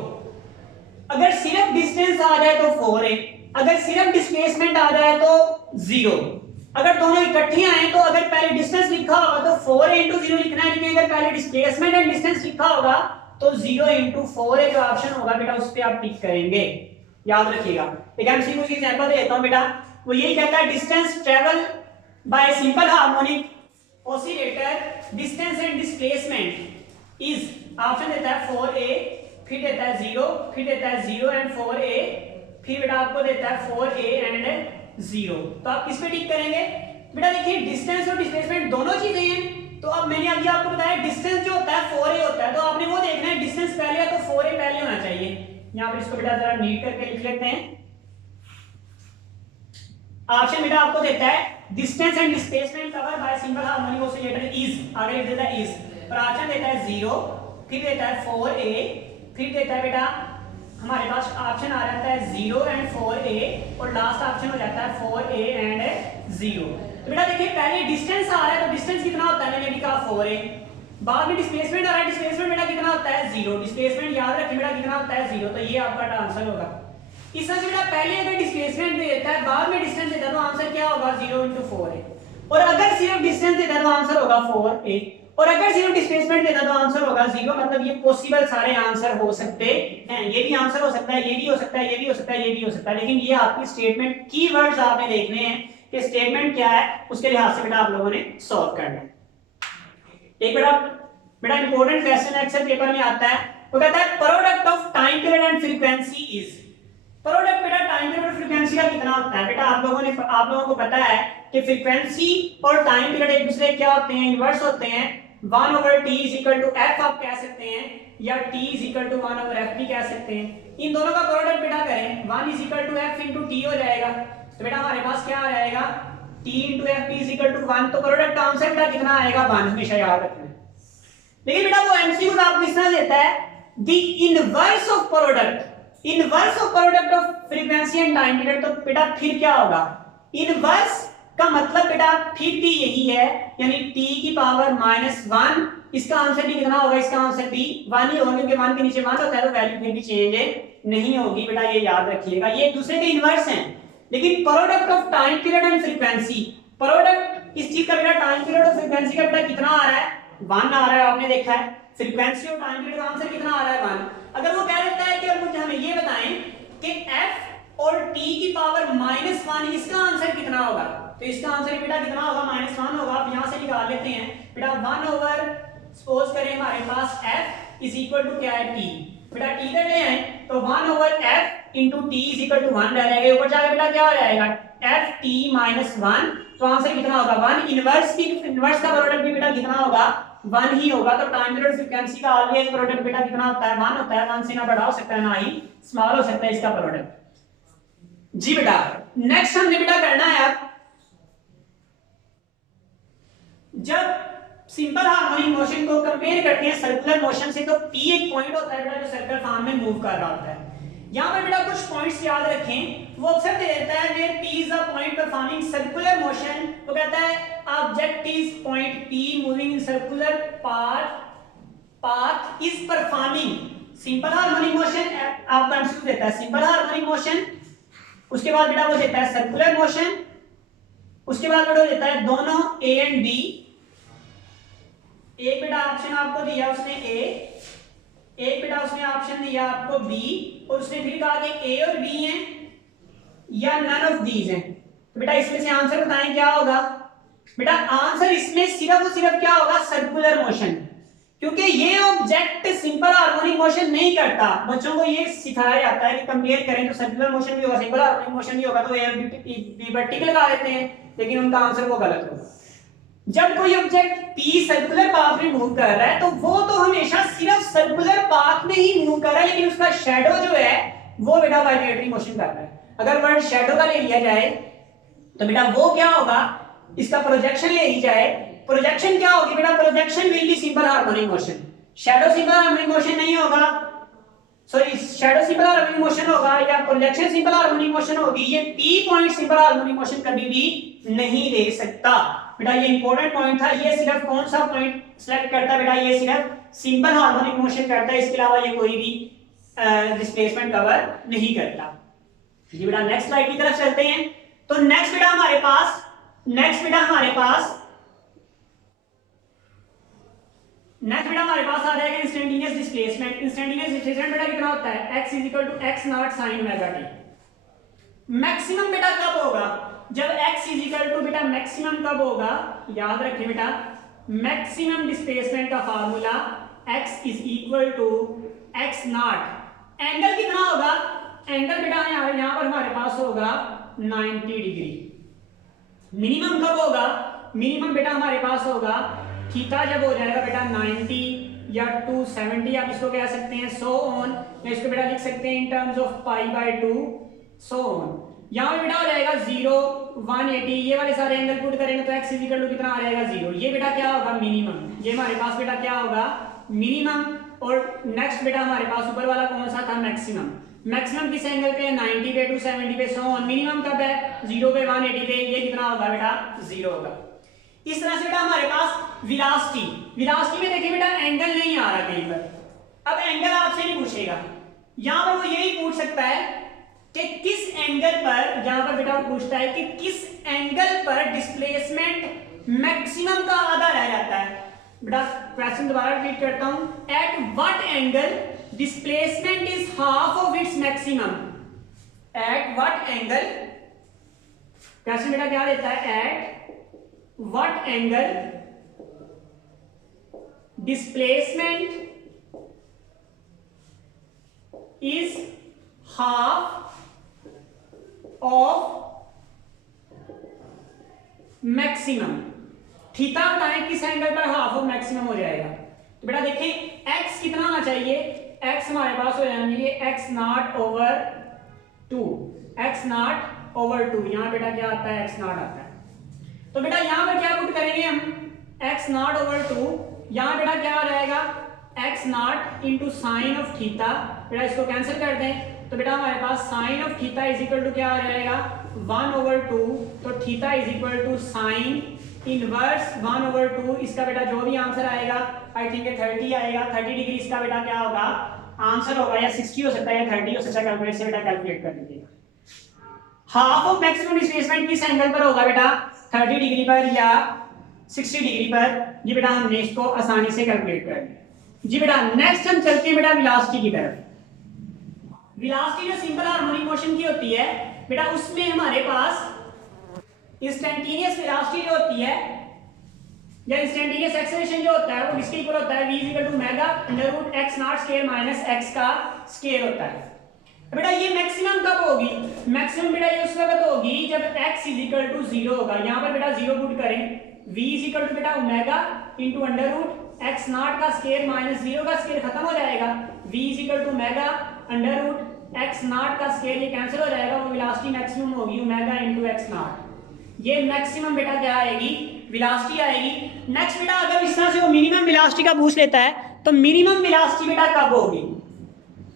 अगर सिर्फ डिस्टेंस आ जाए तो 4a, अगर सिर्फ डिस्प्लेसमेंट आ जाए तो 0। अगर दोनों इकट्ठे आए तो अगर पहले डिस्टेंस लिखा होगा तो 4a into 0 लिखना है, लेकिन अगर पहले डिस्प्लेसमेंट एंड डिस्टेंस लिखा होगा तो 0 into 4a जो ऑप्शन होगा बेटा उस पे आप टिक करेंगे, याद रखिएगा। एक एमसीक्यू की एग्जांपल देता हूं बेटा, वो यही कहता है distance travel by simple harmonic oscillator distance and displacement is, option देता है 4a, फिर देता है 0, फिर देता है 0 एंड 4a, फिर बेटा आपको देता है 4a एंड 0, तो आप किस पे टिक करेंगे बेटा, देखिए डिस्टेंस और डिस्प्लेसमेंट दोनों चीजें हैं, तो अब मैंने अभी आपको बताया डिस्टेंस जो होता है 4a होता है, तो आपने वो देखना है डिस्टेंस पहले है तो 4a पहले होना चाहिए। यहां पर इसको बेटा जरा नीट करके लिख लेते हैं। ऑप्शन बेटा आपको देता है distance and displacement cover by simple harmonic oscillator is, आगे लिख देता है इज, और ऑप्शन देता है 0, फिर देता है 4a, फिर देता है बेटा हमारे पास ऑप्शन आ जाता है 0 एंड 4a, और लास्ट ऑप्शन हो जाता है 4a एंड 0। तो बेटा देखिए पहले डिस्टेंस आ रहा है तो डिस्टेंस कितना होता है, मैंने अभी कहा 4a, बाद में डिस्प्लेसमेंट आ रहा है, डिस्प्लेसमेंट बेटा कितना होता है 0, डिस्प्लेसमेंट याद रखिए बेटा कितना होता है 0, तो ये आपका आंसर होगा। इस तरह से बेटा पहले अगर डिस्प्लेसमेंट देता है बाद में डिस्टेंस देता है तो आंसर क्या होगा 0 into 4a, और अगर सिर्फ डिस्टेंस देता है तो आंसर होगा 4a, और अगर सिर्फ डिस्प्लेसमेंट देता तो आंसर होगा 0। मतलब ये पॉसिबल सारे आंसर हो सकते हैं, ये भी आंसर हो सकता है, ये भी हो सकता है, ये भी हो सकता है, ये भी हो सकता है, लेकिन ये आपकी स्टेटमेंट कीवर्ड्स आपने देखने हैं कि स्टेटमेंट क्या है, उसके लिहाज से बेटा आप लोगों ने सॉल्व करना है। एक बेटा इंपॉर्टेंट क्वेश्चन एक्सेल पेपर में आता है, वो कहता है product of time period and frequency is, product बेटा टाइम पीरियड और फ्रीक्वेंसी का कितना होता है बेटा, आप लोगों को पता है कि फ्रीक्वेंसी और टाइम पीरियड एक दूसरे क्या होते हैं, इनवर्स होते हैं। 1/t = f आप कह सकते हैं, या t = 1/f भी कह सकते हैं। इन दोनों का प्रोडक्ट बेटा करें 1 = f × t हो जाएगा, तो बेटा हमारे पास क्या आ जाएगा t × f = 1, तो प्रोडक्ट आंसर बेटा कितना आएगा 1, हमेशा याद रखना। लेकिन बेटा वो एमसीक्यू आपको किस तरह देता है, the inverse of product, inverse of product of frequency and time period, तो बेटा फिर क्या होगा, इनवर्स का मतलब बेटा फिर भी यही है, यानी t की पावर -1, इसका आंसर भी कितना होगा, इसका आंसर भी 1 ही होगा, क्योंकि 1 के नीचे 1 होता है तो वैल्यू फिर भी चेंज नहीं होगी बेटा, ये याद रखिएगा। ये एक दूसरे के इनवर्स हैं, लेकिन product of time period and frequency, product इस चीज का बेटा टाइम पीरियड और फ्रीक्वेंसी का बेटा कितना आ रहा है 1 आ रहा है, आपने देखा है। फ्रीक्वेंसी और टाइम पीरियड का आंसर कितना आ रहा है 1। अगर वो कह देता है कि अब मुझे हमें ये बताएं कि f और t की पावर -1, इसका आंसर कितना होगा, तो इसका आंसर बेटा कितना होगा -1 होगा। आप यहां से निकाल लेते हैं बेटा 1/, सपोज करें हमारे पास f = क्या है t, बेटा t कर ले आए तो 1/f × t = 1 रह जाएगा, ऊपर जाके बेटा क्या हो जाएगा ft - 1, तो आंसर कितना होगा 1। इनवर्स का प्रोडक्ट भी बेटा कितना होगा 1 ही होगा, तो टाइम पीरियड फ्रीक्वेंसी का ऑलवेज प्रोडक्ट बेटा कितना होता है 1 होता है, 1 से ना बड़ा हो सकता है ना ही स्मॉल हो सकता है इसका प्रोडक्ट। जी बेटा नेक्स्ट हमने बेटा करना है, अब जब सिंपल हार्मोनिक मोशन को कंपेयर करते हैं सर्कुलर मोशन से, तो p एक पॉइंट होता है बेटा जो सर्कल फॉर्म में मूव कर रहा होता है। यहां पर बेटा कुछ पॉइंट्स याद रखें, वो अक्सर दे देता है where p is a point performing circular motion, वो कहता है object is point p moving in circular path is performing simple harmonic motion आपका एमसीक्यू देता है सिंपल हार्मोनिक मोशन, उसके बाद बेटा वो देता है सर्कुलर मोशन, उसके बाद बेटा देता है दोनों ए एंड बी। एक बेटा ऑप्शन आपको दिया उसने ए, एक बेटा उसने ऑप्शन दिया आपको बी, और उसने फिर कहा कि ए और बी हैं या नन ऑफ दीज हैं। तो बेटा इसमें से आंसर बताएं क्या होगा। बेटा आंसर इसमें सिर्फ और सिर्फ क्या होगा, सर्कुलर मोशन, क्योंकि ये ऑब्जेक्ट सिंपल हार्मोनिक मोशन नहीं करता। बच्चों को ये सिखाया जाता है कि कंपेयर करें तो सर्कुलर मोशन भी होगा, सिंपल हार्मोनिक मोशन भी होगा, तो ए बी टिक लगा देते हैं, लेकिन उनका आंसर वो गलत होगा। जब कोई ऑब्जेक्ट पी सर्कुलर पाथ में मूव कर रहा है तो वो तो हमेशा सिर्फ सर्कुलर पाथ में ही मूव कर रहा है, लेकिन उसका शैडो जो है वो बेटा वाइब्रेटरी मोशन कर रहा है। अगर वर्ड शैडो का ले लिया जाए तो बेटा वो क्या होगा, इसका प्रोजेक्शन ले ली जाए, प्रोजेक्शन क्या होगी बेटा, projection will be simple harmonic motion. Shadow simple harmonic motion नहीं होगा, sorry shadow simple harmonic motion होगा या प्रोजेक्शन सिंपल हार्मोनिक मोशन होगी। ये P point simple harmonic motion कभी भी नहीं ले सकता। बेटा ये इंपॉर्टेंट पॉइंट था, ये सिर्फ कौन सा पॉइंट सिलेक्ट करता है बेटा, ये सिर्फ सिंपल हार्मोनिक मोशन करता है, इसके अलावा ये कोई भी डिस्प्लेसमेंट कवर नहीं करता। ये बेटा नेक्स्ट स्लाइड की तरफ चलते हैं। तो नेक्स्ट बेटा हमारे पास आ जाएगा इंस्टेंटेनियस डिस्प्लेसमेंट। इंस्टेंटेनियस डिस्प्लेसमेंट बेटा कितना होता है, x x not sin omega t। Maximum बेटा कब होगा, जब x बेटा मैक्सिमम कब होगा, याद रखें बेटा मैक्सिमम डिस्प्लेसमेंट का formula x x not. Angle कितना होगा, एंगल बेटा यहां पर हमारे पास होगा 90 डिग्री। मिनिमम कब होगा, मिनिमम बेटा हमारे पास होगा थीटा जब हो जाएगा बेटा 90 या 270, आप इसको कह सकते हैं सो ऑन, या इसको बेटा लिख सकते हैं in terms of π/2 so on. यहां पे बेटा हो जाएगा 0 180, ये वाले सारे एंगल पुट करेंगे तो x कितना आ जाएगा 0। ये बेटा क्या होगा मिनिमम, ये हमारे पास बेटा क्या होगा मिनिमम। और नेक्स्ट बेटा हमारे पास ऊपर वाला कौन सा था, मैक्सिमम। मैक्सिमम किस एंगल पे, 90 पे 270 पे सो ऑन। मिनिमम कब है, 0 पे 180 पे, ये कितना होगा बेटा 0 होगा। इस तरह से बेटा हमारे पास वेलोसिटी में देखिए बेटा एंगल नहीं आ रहा कहीं पर। अब एंगल आपसे नहीं पूछेगा, यहां पर वो यही पूछ सकता है कि किस एंगल पर, यहां पर बेटा वो पूछता है कि किस एंगल पर डिस्प्लेसमेंट मैक्सिमम का आधा रह जाता है। बेटा क्वेश्चन दोबारा रिपीट करता हूं, at what angle displacement is half of its maximum. At what angle, question बेटा क्या देता है, at what angle displacement is half of maximum। थीटा बताएं किस एंगल पर हाफ ऑफ मैक्सिमम हो जाएगा। तो बेटा देखें x कितना आना चाहिए, x हमारे पास हो जाना चाहिए x not over 2, x not over 2। यहां बेटा क्या आता है, x नॉट आता है। तो बेटा यहां पर क्या पुट करेंगे हम, x नॉट ओवर 2, यहां बेटा क्या आ जाएगा x nought into sine of theta. बेटा इसको कैंसिल कर दें तो बेटा हमारे पास sine of theta is equal to क्या आ जाएगा 1 ओवर 2, तो theta is equal to sine inverse 1 over 2। इसका बेटा जो भी आंसर आएगा आई थिंक 30 आएगा, 30 डिग्री इसका बेटा क्या होगा आंसर होगा, या 60 हो सकता है या 30 हो सकता है, कैलकुलेट से बेटा कैलकुलेट कर लीजिएगा। हाफ ऑफ मैक्सिमम डिस्प्लेसमेंट किस एंगल पर होगा बेटा, 30 डिग्री पर या 60 डिग्री पर। जी बेटा हमने इसको आसानी से कैलकुलेट कर लिया। जी बेटा नेक्स्ट हम चलते हैं बेटा वेलोसिटी की तरफ। वेलोसिटी जो सिंपल हार्मोनिक मोशन की होती है बेटा, उसमें हमारे पास इंस्टेंटेनियस वेलोसिटी जो होती है या इंस्टेंटेनियस एक्सेलरेशन जो होता है वो किसके इक्वल होता है, v = (x0² - x का स्क्वायर होता है। बेटा ये मैक्सिमम कब होगी, मैक्सिमम बेटा ये उस वक्त होगी जब x = 0 होगा। यहां पर बेटा 0 पुट करें, v = बेटा ओमेगा इंटू √x0 का स्क्वायर माइनस 0 का स्क्वायर खत्म हो जाएगा, v = ओमेगा √x0 का स्क्वायर, ये कैंसिल हो जाएगा, वो वेलोसिटी मैक्सिमम होगी ओमेगा इंटू x0। ये मैक्सिमम बेटा क्या आएगी, वेलोसिटी आएगी। नेक्स्ट बेटा अगर इस तरह से वो मिनिमम वेलोसिटी का पूछ लेता है तो मिनिमम वेलोसिटी बेटा कब होगी,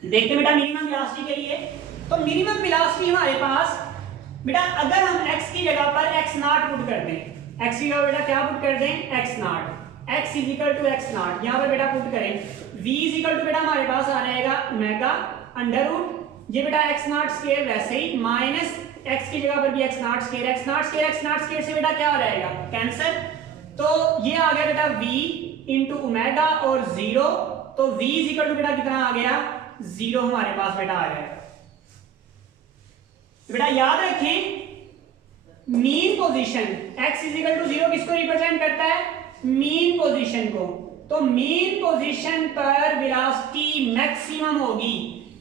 देखते बेटा मिनिमम वेलोसिटी के लिए। तो मिनिमम वेलोसिटी हमारे पास बेटा अगर हम x की जगह पर x0 पुट कर दें, x की जगह बेटा क्या पुट कर दें x0, x = x0, यहां पर बेटा पुट करें v v is equal to बेटा हमारे पास आ जाएगा ओमेगा अंडर रूट ये बेटा x नॉट स्क्वायर वैसे ही माइनस x की जगह पर भी x नॉट स्क्वायर से बेटा क्या हो जाएगा कैंसिल। तो ये आ गया बेटा v इंटू ओमेगा और 0 तो v इज इक्वल टू बेटा कितना आ गया 0 हमारे पास बेटा आ जाएगा। बेटा याद रखें mean position x is equal to 0 किसको रिप्रेजेंट करता है मीन पोजीशन को। तो मीन पोजीशन पर वेलोसिटी मैक्सिमम होगी।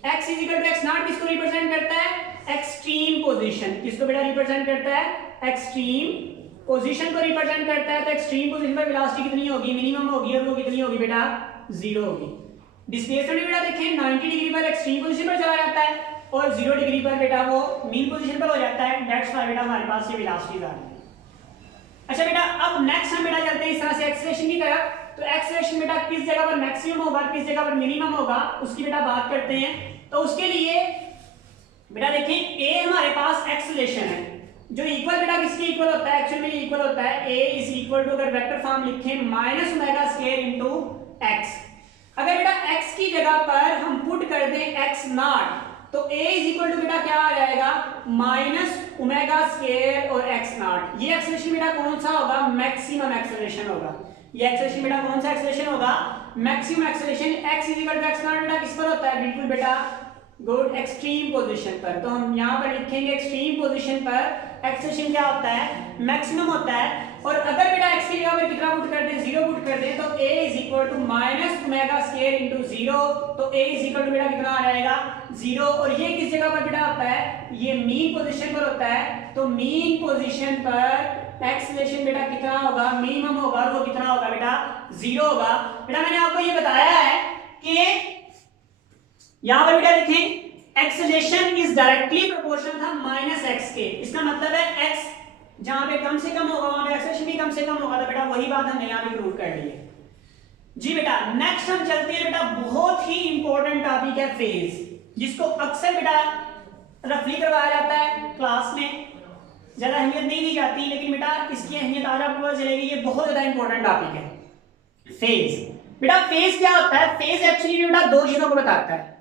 x is equal to x naught किसको रिप्रेजेंट करता है एक्सट्रीम पोजीशन। किसको बेटा रिप्रेजेंट करता है एक्सट्रीम पोजीशन को रिप्रेजेंट करता है। तो एक्सट्रीम पोजीशन पर वेलोसिटी कितनी होगी मिनिमम होगी और वो कितनी होगी बेटा 0 होगी। डिस्प्लेसमेंट बेटा देखिए 90 डिग्री पर एक्सट्रीम पोजीशन पर चला जाता है और 0 डिग्री पर बेटा वो मीन पोजीशन पर हो जाता है। दैट्स व्हाई बेटा हमारे पास ये वेलोसिटी आ रही है। अच्छा बेटा अब नेक्स्ट हम बेटा चलते हैं इस तरह से एक्सेलरेशन की तरफ। तो एक्सेलरेशन बेटा किस जगह पर मैक्सिमम होगा किस जगह पर मिनिमम होगा उसकी बेटा बात करते हैं। तो उसके लिए बेटा देखिए a हमारे पास एक्सेलरेशन है जो इक्वल बेटा किसके इक्वल होता है एक्चुअल में ये इक्वल होता है a इज इक्वल टू अगर वेक्टर फॉर्म लिखें minus omega square into x। अगर बेटा x की जगह पर हम पुट कर दें x नॉट तो a इज इक्वल टू बेटा क्या आ जाएगा माइनस ओमेगा स्क्वायर और x नॉट। ये एक्सेलरेशन बेटा कौन सा होगा मैक्सिमम एक्सेलरेशन होगा। ये एक्सेलरेशन बेटा कौन सा एक्सेलरेशन होगा maximum acceleration. x is equal to x naught बेटा किस पर होता है बिल्कुल बेटा गुड एक्सट्रीम पोजीशन पर। तो हम यहां पर लिखेंगे एक्सट्रीम पोजीशन पर एक्सेलरेशन क्या होता है मैक्सिमम होता है। और अगर बेटा x की जगह पर कितना पुट कर दें 0 पुट कर दें तो a is equal to minus omega square into 0 तो a इज इक्वल टू बेटा कितना आ जाएगा 0। और ये किस जगह पर बेटा होता है ये मीन पोजीशन पर होता है। तो मीन पोजीशन पर एक्सेलरेशन बेटा कितना होगा मिनिमम होगा और वो कितना होगा बेटा 0 होगा। बेटा मैंने आपको ये बताया है कि यहां पर बेटा देखें एक्सेलरेशन इज डायरेक्टली प्रोपोर्शनल था माइनस x के। इसका मतलब है x जहां पे कम से कम होगा वहां पे एक्सेलरेशन भी कम से कम होगा। तो बेटा वही बात हमने यहां पे प्रूव कर ली है जी। बेटा नेक्स्ट हम चलते हैं बेटा बहुत ही इंपॉर्टेंट टॉपिक है फेज जिसको अक्सर बेटा रफली करवाया जाता है क्लास में ज्यादा अहमियत नहीं दी जाती लेकिन बेटा इसकी अहमियत आज आपको पता चलेगी। ये बहुत ज्यादा इंपॉर्टेंट टॉपिक है फेज। बेटा फेज क्या होता है फेज एक्चुअली बेटा दो चीजों को बताता है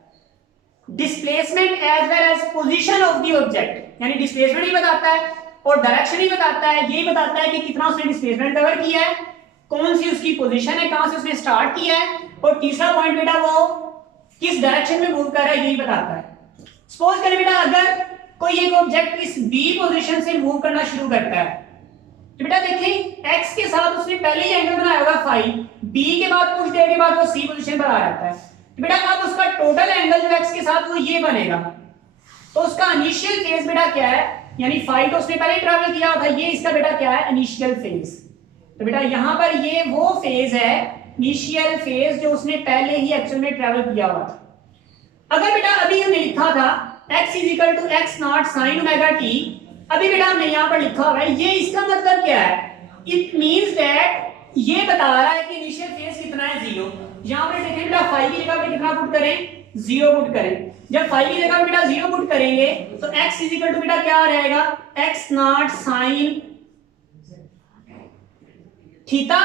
displacement as well as position of the object. यानी डिस्प्लेसमेंट भी बताता है और डायरेक्शन भी बताता है। ये बताता है कि कितना उसने डिस्प्लेसमेंट कवर किया है कौन सी उसकी पोजीशन है कहां से उसने स्टार्ट किया है और तीसरा पॉइंट बेटा वो किस डायरेक्शन में मूव कर रहा है यही बताता है। सपोज करें बेटा अगर कोई एक ऑब्जेक्ट इस बी पोजीशन से मूव करना शुरू करता है तो बेटा देखिए x के साथ उसने पहले ही एंगल बनाया होगा फाई b के बाद कुछ देर के बाद वो c पोजीशन पर आ जाता है। तो बेटा अब उसका टोटल एंगल जो x के साथ वो ये बनेगा। तो उसका इनिशियल फेज बेटा क्या है यानी फाई तो उसने पहले ट्रैवल किया था ये इसका बेटा क्या है इनिशियल फेज। तो बेटा यहां पर ये वो फेज है इनिशियल फेज जो उसने पहले ही एक्चुअल में ट्रैवल किया हुआ था। अगर बेटा अभी हमने लिखा था x is equal to x naught sine omega t अभी बेटा हमने यहां पर लिखा हुआ है ये इसका मतलब क्या है इट मींस दैट ये बता रहा है कि इनिशियल फेज कितना है 0। यहां पर देखें बेटा फाई की जगह पे कितना पुट करें 0 पुट करें। जब फाई की जगह पे बेटा 0 पुट करेंगे तो x इज इक्वल टू बेटा क्या आ जाएगा x नॉट साइन थीटा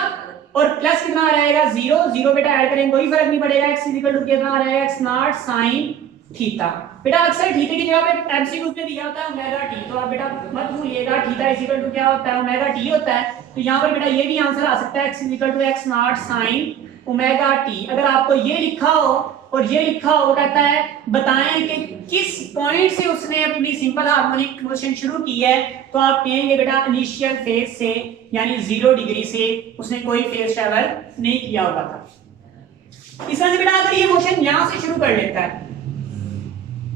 और प्लस कितना आ जाएगा 0 बेटा ऐड करेंगे कोई फर्क नहीं पड़ेगा x इज इक्वल टू कितना आ जाएगा x नॉट साइन थीटा। बेटा अक्सर थीटा की जगह पे एमसीक्यू में दिया होता है ओमेगा टी तो आप बेटा मत भूलिएगा थीटा इज इक्वल टू क्या होता है ओमेगा टी होता है। तो यहां पर बेटा ये भी आंसर आ सकता है x is equal to x naught sine omega t. अगर आपको ये लिखा हो और ये लिखा हो कहता है बताएं कि किस पॉइंट से उसने अपनी सिंपल हार्मोनिक मोशन शुरू की है तो आप कहेंगे बेटा इनिशियल फेज से यानी 0 डिग्री से उसने कोई फेज ट्रैवल नहीं किया होगा था। इस तरह से बेटा अगर ये मोशन यहां से शुरू कर लेता है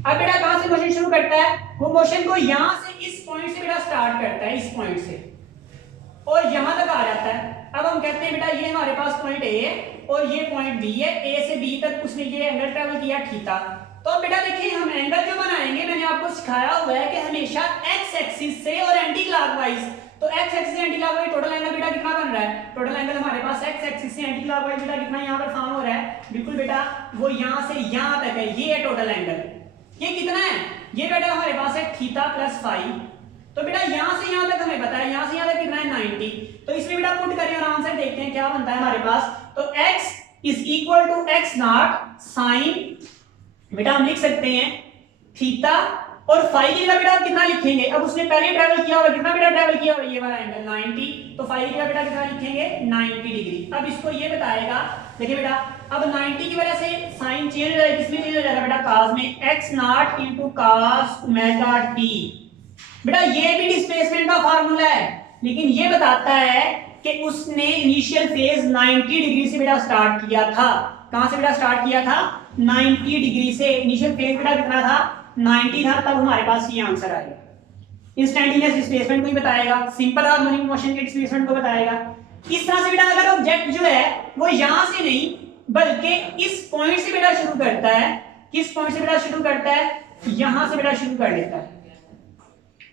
अब बेटा कहां से मोशन शुरू करता है वो मोशन को यहां से इस पॉइंट से बेटा स्टार्ट करता है इस पॉइंट से और यहां तक आ जाता है। अब हम कहते हैं बेटा ये हमारे पास पॉइंट ए है और ये पॉइंट बी है ए से बी तक उसने ये एंगल ट्रैवल किया थीटा। तो अब बेटा देखिए हम एंगल जो बनाएंगे मैंने आपको सिखाया हुआ है कि हमेशा एक्स एक्सिस से और एंटी क्लॉकवाइज। तो एक्स एक्सिस से एंटी क्लॉकवाइज टोटल एंगल बेटा कितना बन रहा है टोटल एंगल हमारे पास एक्स एक्सिस से एंटी क्लॉकवाइज बेटा कितना यहां पर फॉर्म हो रहा है बिल्कुल बेटा वो यहां से यहां तक है ये है टोटल एंगल। ये कितना है ये बेटा हमारे पास है थीटा प्लस फाई। तो बेटा यहां से यहां तक हमें पता है यहां से यहां तक कितना है 90। तो इसमें बेटा पुट करें और आंसर देखते हैं क्या बनता है हमारे पास। तो x is equal to x naught sine, बेटा हम लिख सकते हैं थीटा, और फाई की जगह बेटा आप कितना लिखेंगे, अब उसने पहले ट्रैवल किया होगा, कितना बेटा ट्रैवल किया होगा, ये वाला एंगल 90, तो फाई की जगह बेटा कितना लिखेंगे 90 डिग्री। अब इसको ये बताएगा, देखिए बेटा अब 90 की वजह से साइन चेंज हो जाएगा, किसमें चेंज हो जाएगा बेटा cos में, x not into cos omega t। बेटा ये भी डिस्प्लेसमेंट का फार्मूला है, लेकिन ये बताता है कि उसने इनिशियल फेज 90 डिग्री से बेटा स्टार्ट किया था। कहां से बेटा स्टार्ट किया था, 90 डिग्री से। इनिशियल फेज बेटा कितना था, 90 था, तब हमारे पास ये आंसर आएगा। इंस्टेंटेनियस डिस्प्लेसमेंट को ही बताएगा, सिंपल हार्मोनिक मोशन के डिस्प्लेसमेंट को बताएगा। इस तरह से बेटा अगर ऑब्जेक्ट जो है वो यहां से नहीं बल्कि इस पॉइंट से बेटा शुरू करता है, किस पॉइंट से बेटा शुरू करता है, यहां से बेटा शुरू कर लेता है।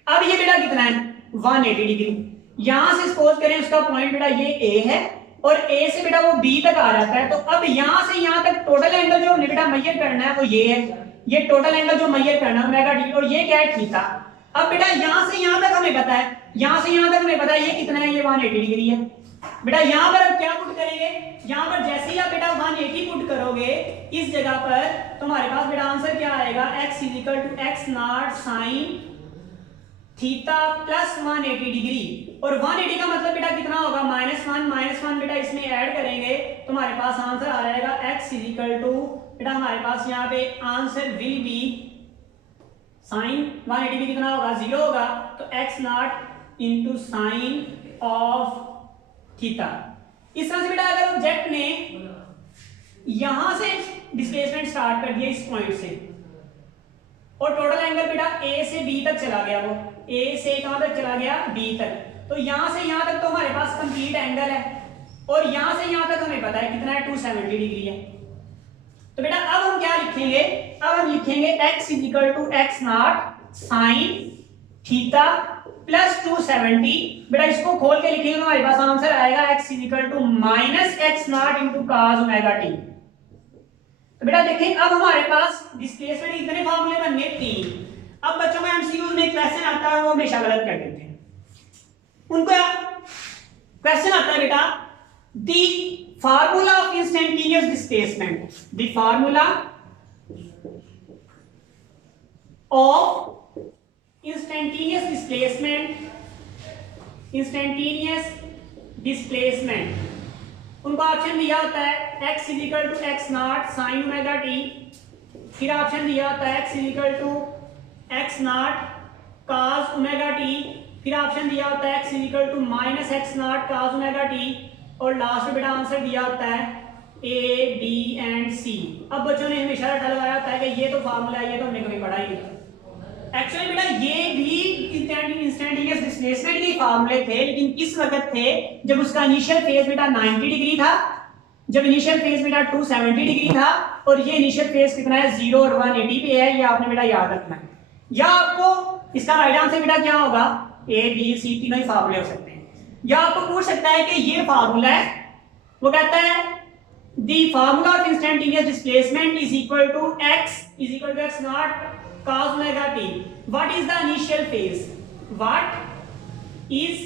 अब ये बेटा कितना है 180 डिग्री, यहां से सपोज करें उसका पॉइंट बेटा ये A है और A से बेटा वो B तक आ जाता है, तो अब यहां से यहां तक टोटल एंगल जो हमने बेटा मेजर करना है वो ये है, ये टोटल एंगल जो मेजर करना है ओमेगा डी, और ये क्या है थीटा। अब बेटा यहां से यहां तक हमें पता है, यहां से यहां तक हमें पता है ये कितना है, ये 180 डिग्री है। बेटा यहां पर अब क्या पुट करेंगे, यहां पर जैसे ही आप बेटा 180 पुट करोगे इस जगह पर, तो हमारे पास बेटा आंसर क्या आएगा, x equal to x naught sine theta plus 180 degree. और 180 का मतलब बेटा कितना होगा, -1 बेटा इसमें ऐड करेंगे तो हमारे पास आंसर आ जाएगा x इक्वल टू, बेटा हमारे पास यहाँ पे आंसर विल बी साइन 180 भी कितना होगा 0 होगा, तो x nought into sine of theta. इस तरह से बेटा अगर ऑब्जेक्ट ने यहां से डिस्प्लेसमेंट स्टार्ट कर दिया इस पॉइंट से, और टोटल एंगल बेटा A से B तक चला गया, वो A से कहां तक चला गया B तक, तो यहां से यहां तक तो हमारे पास कंप्लीट एंगल है, और यहां से यहां तक हमें पता है कितना है 270 डिग्री है। तो बेटा अब हम क्या लिखेंगे, अब हम लिखेंगे x equal to x naught sine theta plus 270। बेटा इसको खोल के लिखेंगे तो हमारे पास आंसर आएगा x equal to minus x naught into cos omega t। तो बेटा देखें अब हमारे पास डिस्प्लेसमेंट इतने फार्मूले बन गए 3। अब बच्चों में एमसीक्यूज में क्वेश्चन आता है वो हमेशा गलत कर देते हैं, उनको क्वेश्चन आता है बेटा the formula of instantaneous displacement, the formula of instantaneous displacement, उनको ऑप्शन दिया होता है x equal to x naught sine omega t, फिर ऑप्शन दिया होता है x equal to x naught cos omega t, फिर ऑप्शन दिया होता है x equal to minus x naught cos omega t, और लास्ट में बेटा आंसर दिया होता है A, B एंड C। अब बच्चों ने हमेशा रटा लगाया होता है कि ये तो फार्मूला है, ये तो हमने कभी पढ़ा ही नहीं। एक्चुअली बेटा ये भी इंस्टेंटेनियस डिस्प्लेसमेंट के फार्मूले थे, लेकिन किस वक्त थे, जब उसका इनिशियल फेज बेटा 90 डिग्री था, जब इनिशियल फेज बेटा 270 डिग्री था, और ये इनिशियल फेज कितना है 0 और 180 पे है, ये आपने बेटा याद रखना है। या आपको इसका राइट आंसर बेटा क्या होगा, A, B, C तीनों ही फार्मूले हो सकते हैं। या आपको पूछ सकता है कि ये फार्मूला है, वो कहता है the formula of instantaneous displacement is equal to x naught cos omega t, what is the initial phase, what is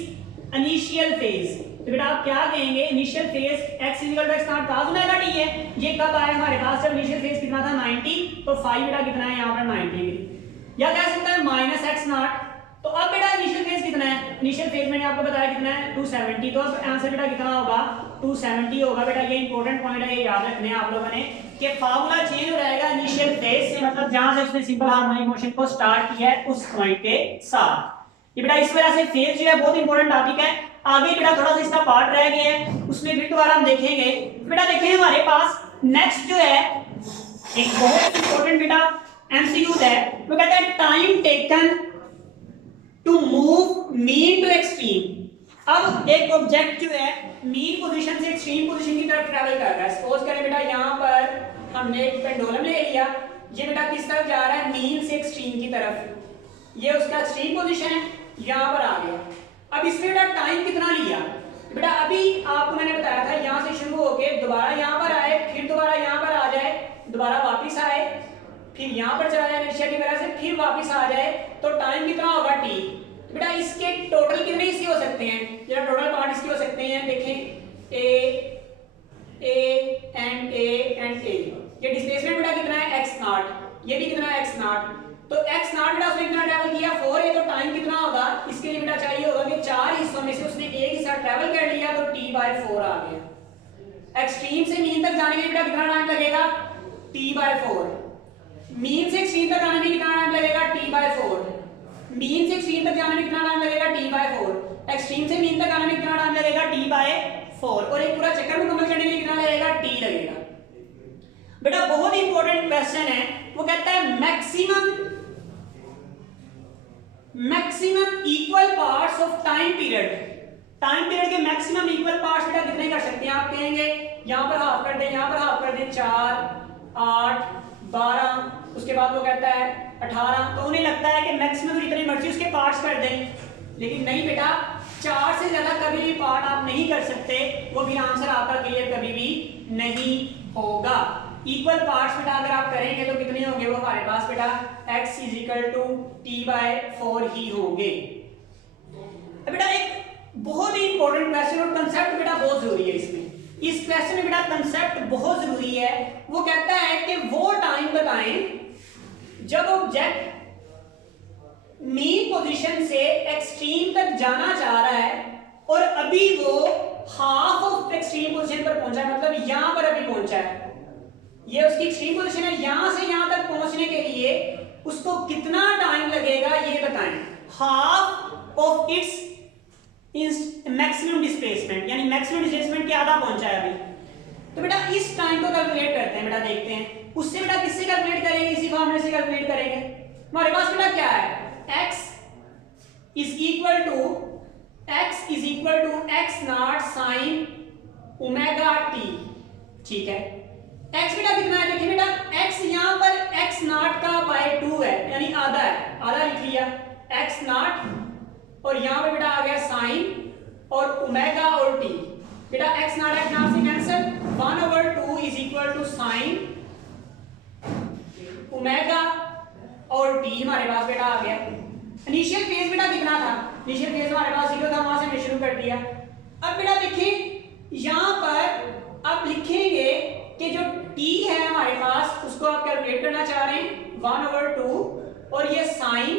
initial phase। तो बेटा आप क्या कहेंगे, initial phase x equal to x naught cos omega t है, ये कब आया हमारे पास, जब इनिशियल फेज कितना था 90, तो फाई बेटा कितना है यहाँ पर 90 डिग्री, या कह सकते हैं माइनस एक्स नॉट। तो अब बेटा इनिशियल फेज कितना है, इनिशियल फेज मैंने आपको बताया कितना है 270, तो अब आंसर बेटा कितना होगा 270 होगा। बेटा ये इंपॉर्टेंट पॉइंट है, ये याद रखने हैं आप लोगों ने कि फार्मूला चेंज हो जाएगा इनिशियल फेज से, मतलब जहां से उसने सिंपल हार्मोनिक मोशन को स्टार्ट किया है उस पॉइंट के साथ। ये बेटा इस वजह से फेज जो है बहुत इंपॉर्टेंट टॉपिक है। आगे बेटा थोड़ा सा इसका पार्ट रह गया है, उसमें फिर दोबारा हम देखेंगे। बेटा देखें हमारे पास नेक्स्ट जो है एक बहुत इंपॉर्टेंट बेटा एमसीक्यू है, वो कहता है time taken to move mean to extreme. अब एक ऑब्जेक्ट जो है मीन पोजीशन से एक्सट्रीम पोजीशन की तरफ ट्रैवल कर रहा है। सपोज करें बेटा यहाँ पर हमने एक पेंडुलम ले लिया, ये बेटा किस तरफ जा रहा है, मीन से एक्सट्रीम की तरफ, ये उसका एक्सट्रीम पोजीशन है, यहाँ पर आ गया। अब इसमें बेटा टाइम कितना लिया, बेटा अभी आपको मैंने बताया था यहाँ से शुरू होके दोबारा यहाँ पर आए, फिर दोबारा यहाँ पर आ जाए, दोबारा वापिस आए, फिर यहाँ पर चला जाए इनर्शिया की वजह से, फिर वापिस आ जाए, तो टाइम कितना होगा t। तो बेटा इसके टोटल कितने हिस्से हो सकते हैं, जरा टोटल पार्ट इसके हो सकते हैं, देखें A एंड ए एंड ए। ये डिस्प्लेसमेंट बेटा कितना है x नॉट, ये भी कितना है x नॉट। तो x नॉट बेटा उसने कितना ट्रैवल किया 4 है, तो टाइम कितना होगा इसके लिए बेटा चाहिए होगा कि 4 हिस्सों में से उसने एक हिस्सा ट्रैवल कर लिया तो t/4 आ गया। एक्सट्रीम से मीन तक जाने में बेटा कितना टाइम लगेगा t/4। मीन से एक्सट्रीम तक आने में कितना टाइम लगेगा t/4। मीन से एक्सट्रीम तक जाने में कितना टाइम लगेगा t/4। एक्सट्रीम से मीन तक आने में कितना टाइम लगेगा t/4। और एक पूरा चक्कर मुकम्मल करने के लिए कितना लगेगा t लगेगा। बेटा बहुत ही इंपॉर्टेंट क्वेश्चन है, वो कहता है maximum equal parts of time period. Time period के मैक्सिमम इक्वल पार्ट्स बेटा कितने कर सकते हैं आप कहेंगे, यहां पर हाफ कर दें, यहां पर हाफ कर दें, 4 8 12, उसके बाद वो कहता है 18। तो उन्हें लगता है कि मैक्सिमम जितने मर्जी उसके पार्ट्स कर दें, लेकिन नहीं बेटा, 4 से ज्यादा कभी भी पार्ट आप नहीं कर सकते, वो भी आंसर आपका क्लियर कभी भी नहीं होगा। इक्वल पार्ट्स बेटा अगर आप करेंगे तो कितने होंगे वो हमारे पास बेटा x = t/4 ही होंगे। बेटा एक बहुत ही इंपॉर्टेंट क्वेश्चन और कंसेप्ट बेटा बहुत जरूरी है इसमें। इस क्वेश्चन में बेटा कंसेप्ट बहुत जरूरी है। वो कहता है कि वो टाइम बताएं जब ऑब्जेक्ट मीन पोजीशन से एक्सट्रीम तक जाना चाह रहा है और अभी वो हाफ ऑफ एक्सट्रीम पोजीशन पर पहुंचा है, मतलब यहां पर अभी पहुंचा है, ये उसकी एक्सट्रीम पोजीशन है, यहां से यहां तक पहुंचने के लिए उसको कितना टाइम लगेगा ये बताएं। Half of its maximum displacement, यानी मैक्सिमम डिस्प्लेसमेंट के आधा पहुंचा है अभी। तो बेटा इस टाइम को कैलकुलेट करते हैं, बेटा देखते हैं उससे बेटा किससे कैलकुलेट करेंगे, इसी फॉर्मूले से कैलकुलेट करेंगे। हमारे पास बेटा क्या है, x is equal to x not sin omega t, ठीक है। x बेटा कितना है, देखिए बेटा x यहां पर x नॉट का बाय 2 है, यानी आधा है, आधा लिख लिया x नॉट, और यहां पर बेटा आ गया sin और ओमेगा और t। बेटा x नॉट से cancel, 1/2 is equal to sin omega और t हमारे पास बेटा आ गया। इनिशियल फेज बेटा कितना था, इनिशियल फेज हमारे पास 0 था, वहां से हमने शुरू कर दिया। अब बेटा देखिए यहां पर आप लिखेंगे कि जो t है हमारे पास उसको आप कैलकुलेट करना चाह रहे हैं 1/2, और ये sin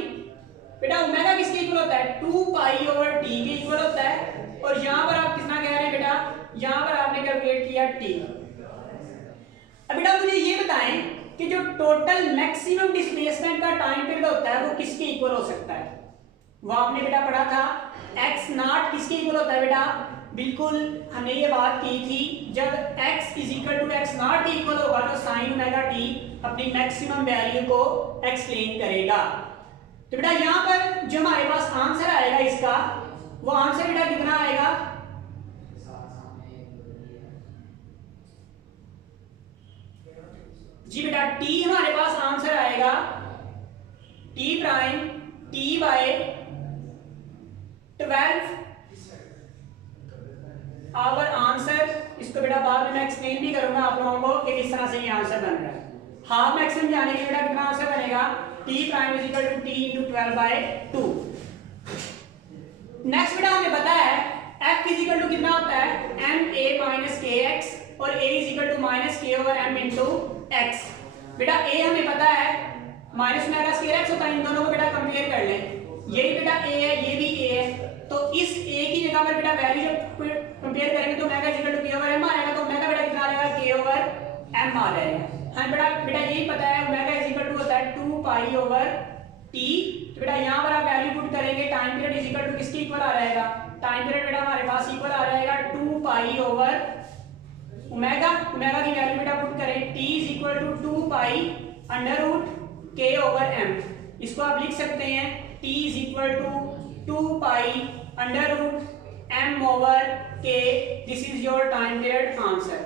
बेटा ओमेगा किसके इक्वल होता है, 2π/t के इक्वल होता है, और यहां पर आप कितना कह रहे हैं बेटा, यहां पर आपने कैलकुलेट किया t। अब बेटा मुझे ये बताएं कि जो टोटल मैक्सिमम डिस्प्लेसमेंट का टाइम पीरियड होता है वो किसके इक्वल हो सकता है। वो आपने बेटा पढ़ा था x नॉट किसके इक्वल होता है बेटा, बिल्कुल हमने ये बात की थी, जब x = x नॉट के इक्वल होगा तो sin ओमेगा t अपनी मैक्सिमम वैल्यू को एक्सप्लेन करेगा। तो बेटा यहां पर जो हमारे पास आंसर आएगा इसका, वो आंसर बेटा कितना आएगा, जी बेटा t हमारे पास आंसर आएगा t/12 आवर आंसर। इसको बेटा बाद में मैं एक्सप्लेन भी करूंगा आप लोगों को कि किस तरह से ये आंसर बन रहा है। हाफ मैक्सिमम जाने के बेटा कितना आंसर बनेगा, t' = t × 12/2। नेक्स्ट बेटा हमें पता है f = कितना होता है, ma - kx, और a = -k/m × x। बेटा a हमें पता है -ओमेगा² होता है, इन दोनों को बेटा कंपेयर कर लें, यही बेटा a है, ये भी a है, तो इस a की जगह पर बेटा वैल्यू जब कंपेयर करेंगे तो ओमेगा = k/m आ जाएगा, तो ओमेगा बेटा कितना आ जाएगा, k/m आ जाएगा। हाँ बेटा यही पता है, ओमेगा = होता है 2π/t। तो बेटा यहाँ पर आप वैल्यू पुट करेंगे, टाइम पीरियड = किसके इक्वल आ जाएगा, टाइम पीरियड बेटा हमारे पास इक्वल आ जाएगा 2π/ओमेगा। ओमेगा की वैल्यू बेटा पुट करें, t = 2π√k/m। इसको आप लिख सकते हैं t = 2π√m/k। This is your time period answer.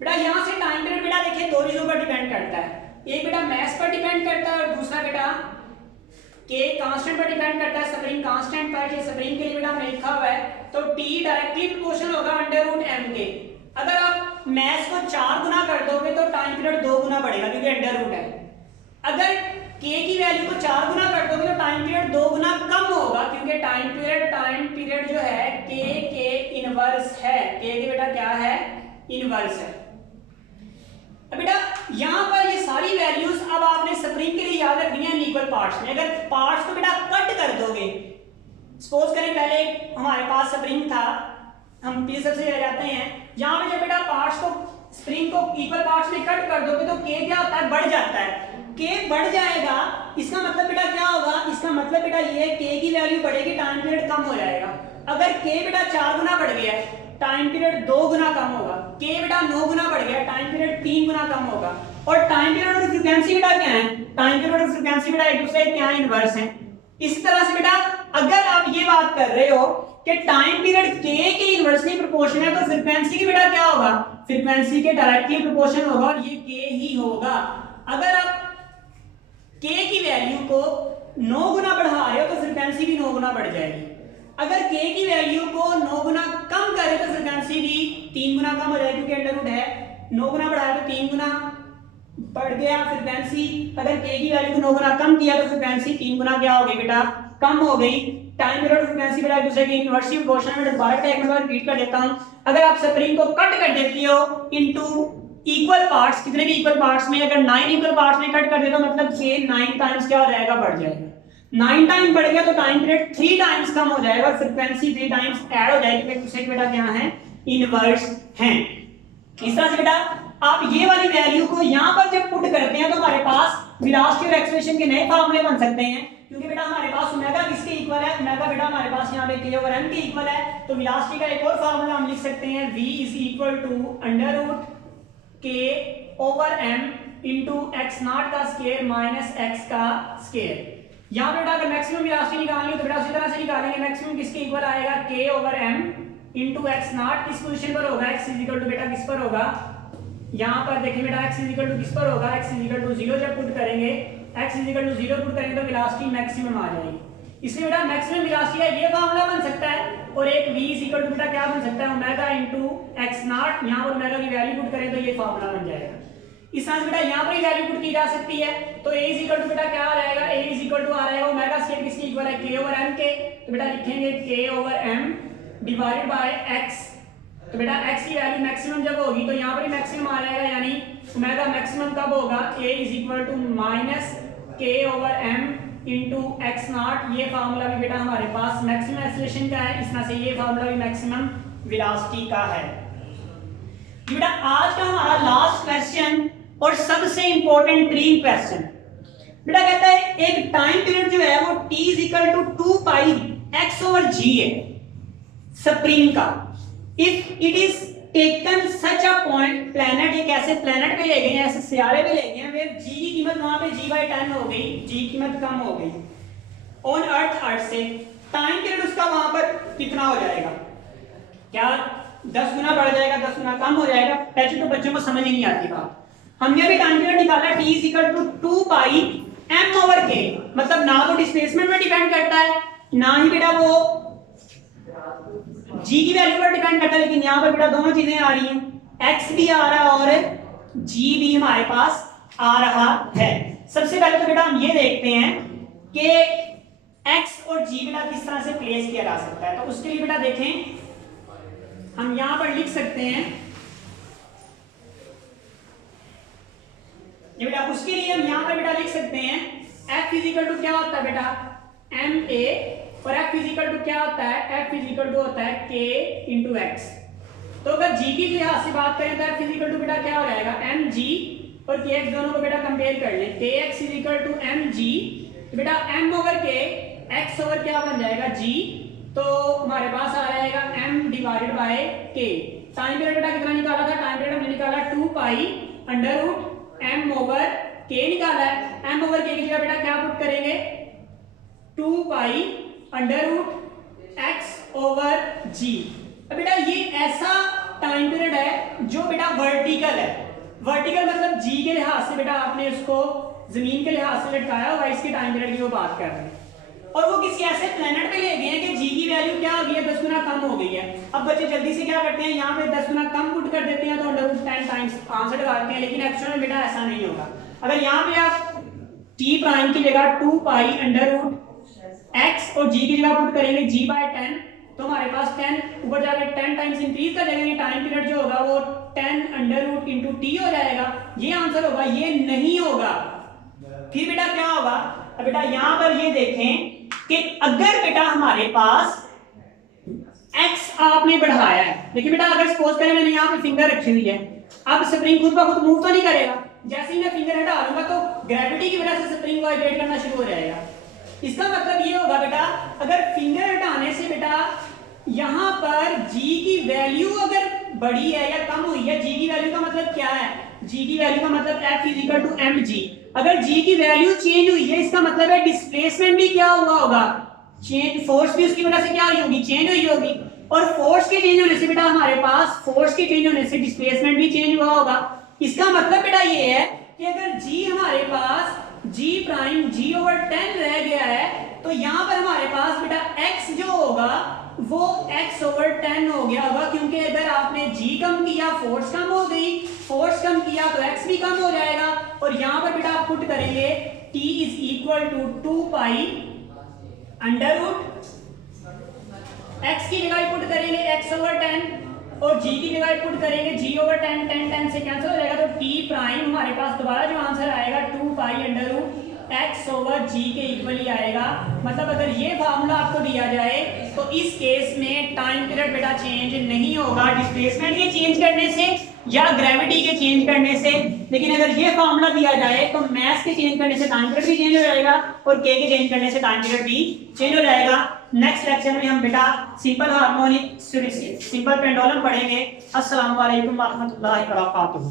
बेटा यहां से टाइम पीरियड बेटा देखिए दो चीजों पर डिपेंड करता है, एक बेटा मास पर डिपेंड करता है और दूसरा बेटा k कांस्टेंट पर डिपेंड करता है, स्प्रिंग कांस्टेंट पर। ये स्प्रिंग के लिए बेटा हमने लिखा हुआ है, तो t डायरेक्टली प्रोपोर्शनल होगा √m के। अगर आप मैथ्स को 4 गुना कर दोगे तो टाइम पीरियड 2 गुना बढ़ेगा, क्योंकि अंडर रूट है। अगर k की वैल्यू को 4 गुना कर दोगे तो टाइम पीरियड 2 गुना कम होगा, क्योंकि टाइम पीरियड जो है k के इनवर्स है, k के बेटा क्या है, इनवर्स है। अब बेटा यहाँ पर ये सारी वैल्यूज अब आपने स्प्रिंग के लिए याद रखनी है इक्वल पार्ट्स में। अगर पार्ट्स को बेटा कट कर दोगे, सपोज करें पहले हमारे पास स्प्रिंग था, हम पी सबसे जाते हैं, यहाँ पे जब बेटा पार्ट्स को स्प्रिंग को इक्वल पार्ट्स में कट कर दोगे तो के क्या होता है, बढ़ जाता है। के बढ़ जाएगा, इसका मतलब बेटा क्या होगा, इसका मतलब बेटा ये के की वैल्यू बढ़ेगी, टाइम पीरियड कम हो जाएगा। अगर के बेटा 4 गुना बढ़ गया है, टाइम पीरियड 2 गुना कम होगा। के बेटा 9 गुना बढ़ गया, टाइम पीरियड 3 गुना कम होगा। और टाइम पीरियड और फ्रीक्वेंसी बेटा क्या है, टाइम पीरियड और फ्रीक्वेंसी बेटा एक दूसरे के क्या इनवर्स हैं। इसी तरह से बेटा अगर आप ये बात कर रहे हो कि टाइम पीरियड के इनवर्सली प्रोपोर्शन है, तो फ्रीक्वेंसी की बेटा क्या होगा, फ्रीक्वेंसी के डायरेक्टली प्रोपोर्शन होगा, और ये के ही होगा। अगर आप के की वैल्यू को 9 गुना बढ़ा रहे हो तो फ्रीक्वेंसी भी 9 गुना बढ़ जाएगी। अगर के की वैल्यू को 9 गुना कम करे तो फ्रीक्वेंसी भी 3 गुना कम हो जाएगी, क्योंकि अंडर रूट है, 9 गुना बढ़ाया तो 3 गुना बढ़ गया फ्रीक्वेंसी। अगर के की वैल्यू को 9 गुना कम किया तो फ्रीक्वेंसी 3 गुना क्या हो गई बेटा, कम हो गई। टाइम पीरियड फ्रीक्वेंसी बेटा एक दूसरे के इनवर्सली प्रोपोर्शनल में। दोबारा एक बार रिपीट कर देता हूं, अगर आप स्प्रिंग को कट कर देती हो इनटू इक्वल पार्ट्स, कितने भी इक्वल पार्ट्स में, अगर 9 इक्वल पार्ट्स में कट कर दे तो मतलब के 9 टाइम्स क्या हो जाएगा, बढ़ जाएगा। 9 टाइम बढ़ गया तो टाइम पीरियड 3 टाइम्स कम हो जाएगा, फ्रीक्वेंसी 3 टाइम्स ऐड हो जाएगी, एक दूसरे के बेटा क्या है, इनवर्स हैं। इस तरह से बेटा आप ये वाली वैल्यू को यहाँ पर जब पुट करते हैं तो हमारे पास वेलोसिटी और एक्सेलरेशन के नए फार्मूले बन सकते हैं, क्योंकि बेटा हमारे पास ओमेगा किसके इक्वल है, ओमेगा बेटा हमारे पास यहाँ पे k ओवर m के इक्वल है। तो वेलोसिटी का एक और फार्मूला हम लिख सकते हैं, v is equal to under root k over m into x naught का स्क्वायर माइनस x का स्क्वायर। यहाँ पे बेटा अगर मैक्सिमम वेलोसिटी निकालनी है तो बेटा उसी तरह से निकालेंगे, मैक्सिमम किसके इक्वल आएगा, k over m into x not किस पोजीशन पर होगा, x इज इक्वल टू बेटा किस पर होगा, यहाँ पर देखिए बेटा x इज इक्वल टू किस पर होगा, x इज इक्वल टू 0 जब पुट करेंगे, x is equal to 0 put करेंगे तो वेलोसिटी मैक्सिमम आ जाएगी। इसलिए बेटा मैक्सिमम वेलोसिटी का ये फार्मूला बन सकता है, और एक v इज इक्वल टू बेटा क्या बन सकता है, ओमेगा इनटू x नॉट, यहाँ पर ओमेगा की वैल्यू पुट करें तो ये फार्मूला बन जाएगा। इस तरह से बेटा यहाँ पर वैल्यू पुट की जा सकती है, तो a इज इक्वल टू बेटा क्या आ जाएगा, a इज इक्वल टू आ रहेगा ओमेगा स्क्वायर किसके इक्वल है, k ओवर m के, तो बेटा लिखेंगे k over m divided bye x। तो बेटा x की वैल्यू मैक्सिमम जब होगी तो यहाँ पर भी मैक्सिमम आ जाएगा, यानी ओमेगा मैक्सिमम कब होगा, a is equal to minus k over m into x naught. ये फार्मूला भी बेटा हमारे पास मैक्सिमम एक्सेलरेशन का है, इस तरह से ये फार्मूला भी मैक्सिमम वेलोसिटी का है। बेटा आज का हमारा लास्ट क्वेश्चन और सबसे इंपॉर्टेंट ड्रीम क्वेश्चन, बेटा कहता है एक टाइम पीरियड जो है वो t is equal to 2 pi x over g है स्प्रिंग का। If it is taken such a point planet, एक ऐसे प्लैनेट पे ले गए हैं, ऐसे सियारे पे ले गए हैं, फिर g की कीमत वहां पे g/10 हो गई, g की कीमत कम हो गई ऑन अर्थ से, टाइम पीरियड उसका वहां पर कितना हो जाएगा, क्या 10 गुना बढ़ जाएगा, 10 गुना कम हो जाएगा, पैसे तो बच्चों को समझ ही नहीं आती बात। हमने अभी टाइम पीरियड निकाला t is equal to 2 pi m over k, मतलब ना तो डिस्प्लेसमेंट में डिपेंड करता है ना ही बेटा वो g की वैल्यू पर डिपेंड करता है, लेकिन यहाँ पर बेटा दोनों चीजें आ रही हैं, x भी आ रहा है और g भी हमारे पास आ रहा है। सबसे पहले तो बेटा हम ये देखते हैं कि x और g बेटा किस तरह से प्लेस किया जा सकता है। तो उसके लिए बेटा देखें हम यहाँ पर लिख सकते हैं, ये बेटा उसके लिए हम यहाँ पर बेटा लिख सकते हैं f इज इक्वल टू क्या होता है बेटा ma, और f इज इक्वल टू क्या होता है, f इज इक्वल टू होता है k इंटू एक्स। तो अगर g की लिहाज से बात करें तो f इज इक्वल टू बेटा क्या हो जाएगा mg, और kx दोनों को बेटा कंपेयर कर लें, kx is equal to mg, तो बेटा m over k x over क्या बन जाएगा g, तो हमारे पास आ जाएगा m divided by k। Time period बेटा कितना निकाला था, टाइम पीरियड हमने निकाला 2 pi under root m over k निकाला है, m ओवर k की जगह बेटा क्या पुट करेंगे 2 pi under root x over g। अब बेटा ये ऐसा टाइम पीरियड है जो बेटा वर्टिकल है, वर्टिकल मतलब g के लिहाज से बेटा आपने उसको जमीन के लिहाज से लटकाया हुआ, इसके टाइम पीरियड की वो बात कर रहे हैं, और वो किसी ऐसे प्लेनेट पे ले गए हैं कि g की वैल्यू क्या हो गई है, 10 गुना कम हो गई है। अब बच्चे जल्दी से क्या करते हैं, यहाँ पे 10 गुना कम पुट कर देते हैं तो अंडर रूट 10 टाइम्स आंसर लगाते हैं, लेकिन एक्चुअल में बेटा ऐसा नहीं होगा। अगर यहाँ पे आप t प्राइम की जगह 2 पाई अंडर रूट x और g की जगह पुट करेंगे g/10, तो हमारे पास 10 ऊपर जाकर 10 टाइम्स इंक्रीज कर देंगे, टाइम पीरियड जो होगा वो 10 अंडर रूट इंटू टी हो जाएगा। ये आंसर होगा, ये नहीं होगा। फिर बेटा क्या होगा, अब बेटा यहां पर ये देखें कि अगर बेटा हमारे पास x आपने बढ़ाया है, देखिए बेटा अगर सपोज करें मैंने यहाँ पे फिंगर रखी हुई है, अब स्प्रिंग खुद ब खुद मूव तो नहीं करेगा, जैसे ही मैं फिंगर हटा लूंगा तो ग्रेविटी की वजह से स्प्रिंग वाइब्रेट करना शुरू हो जाएगा। इसका मतलब ये होगा बेटा, अगर फिंगर हटाने से बेटा यहां पर g की वैल्यू अगर बढ़ी है या कम हुई है, g की वैल्यू का मतलब क्या है, g की वैल्यू का मतलब F = mg। अगर g की वैल्यू चेंज हुई है, इसका मतलब है डिस्प्लेसमेंट भी क्या हुआ होगा, चेंज, फोर्स भी उसकी वजह से क्या हुई होगी, चेंज हुई होगी। और फोर्स के चेंज होने से बेटा हमारे पास, फोर्स के चेंज होने से डिस्प्लेसमेंट भी चेंज हुआ होगा। इसका मतलब बेटा ये है कि अगर g हमारे पास g प्राइम g/10 रह गया है, तो यहां पर हमारे पास बेटा x जो होगा वो x/10 हो गया होगा, क्योंकि अगर आपने g कम किया फोर्स कम हो गई, फोर्स कम किया तो x भी कम हो जाएगा। और यहां पर बेटा आप पुट करेंगे t = 2 pi under root, x की जगह पुट करेंगे x/10 और g की जगह पुट करेंगे g/10, 10 से कैंसिल हो जाएगा, तो t प्राइम हमारे पास दोबारा जो आंसर आएगा 2 पाई अंडर रूट x/g के इक्वल ही आएगा। मतलब अगर ये फार्मूला आपको दिया जाए तो इस केस में टाइम पीरियड बेटा चेंज नहीं होगा डिस्प्लेसमेंट के चेंज करने से या ग्रेविटी के चेंज करने से। लेकिन अगर ये फार्मूला दिया जाए तो मास के चेंज करने से टाइम पीरियड भी चेंज हो जाएगा और k के चेंज करने से टाइम पीरियड भी चेंज हो जाएगा। नेक्स्ट लेक्चर में हम बेटा सिंपल हार्मोनिक सिंपल पेंडुलम पढ़ेंगे। अस्सलाम वालेकुम व रहमतुल्लाहि व बरकातहू।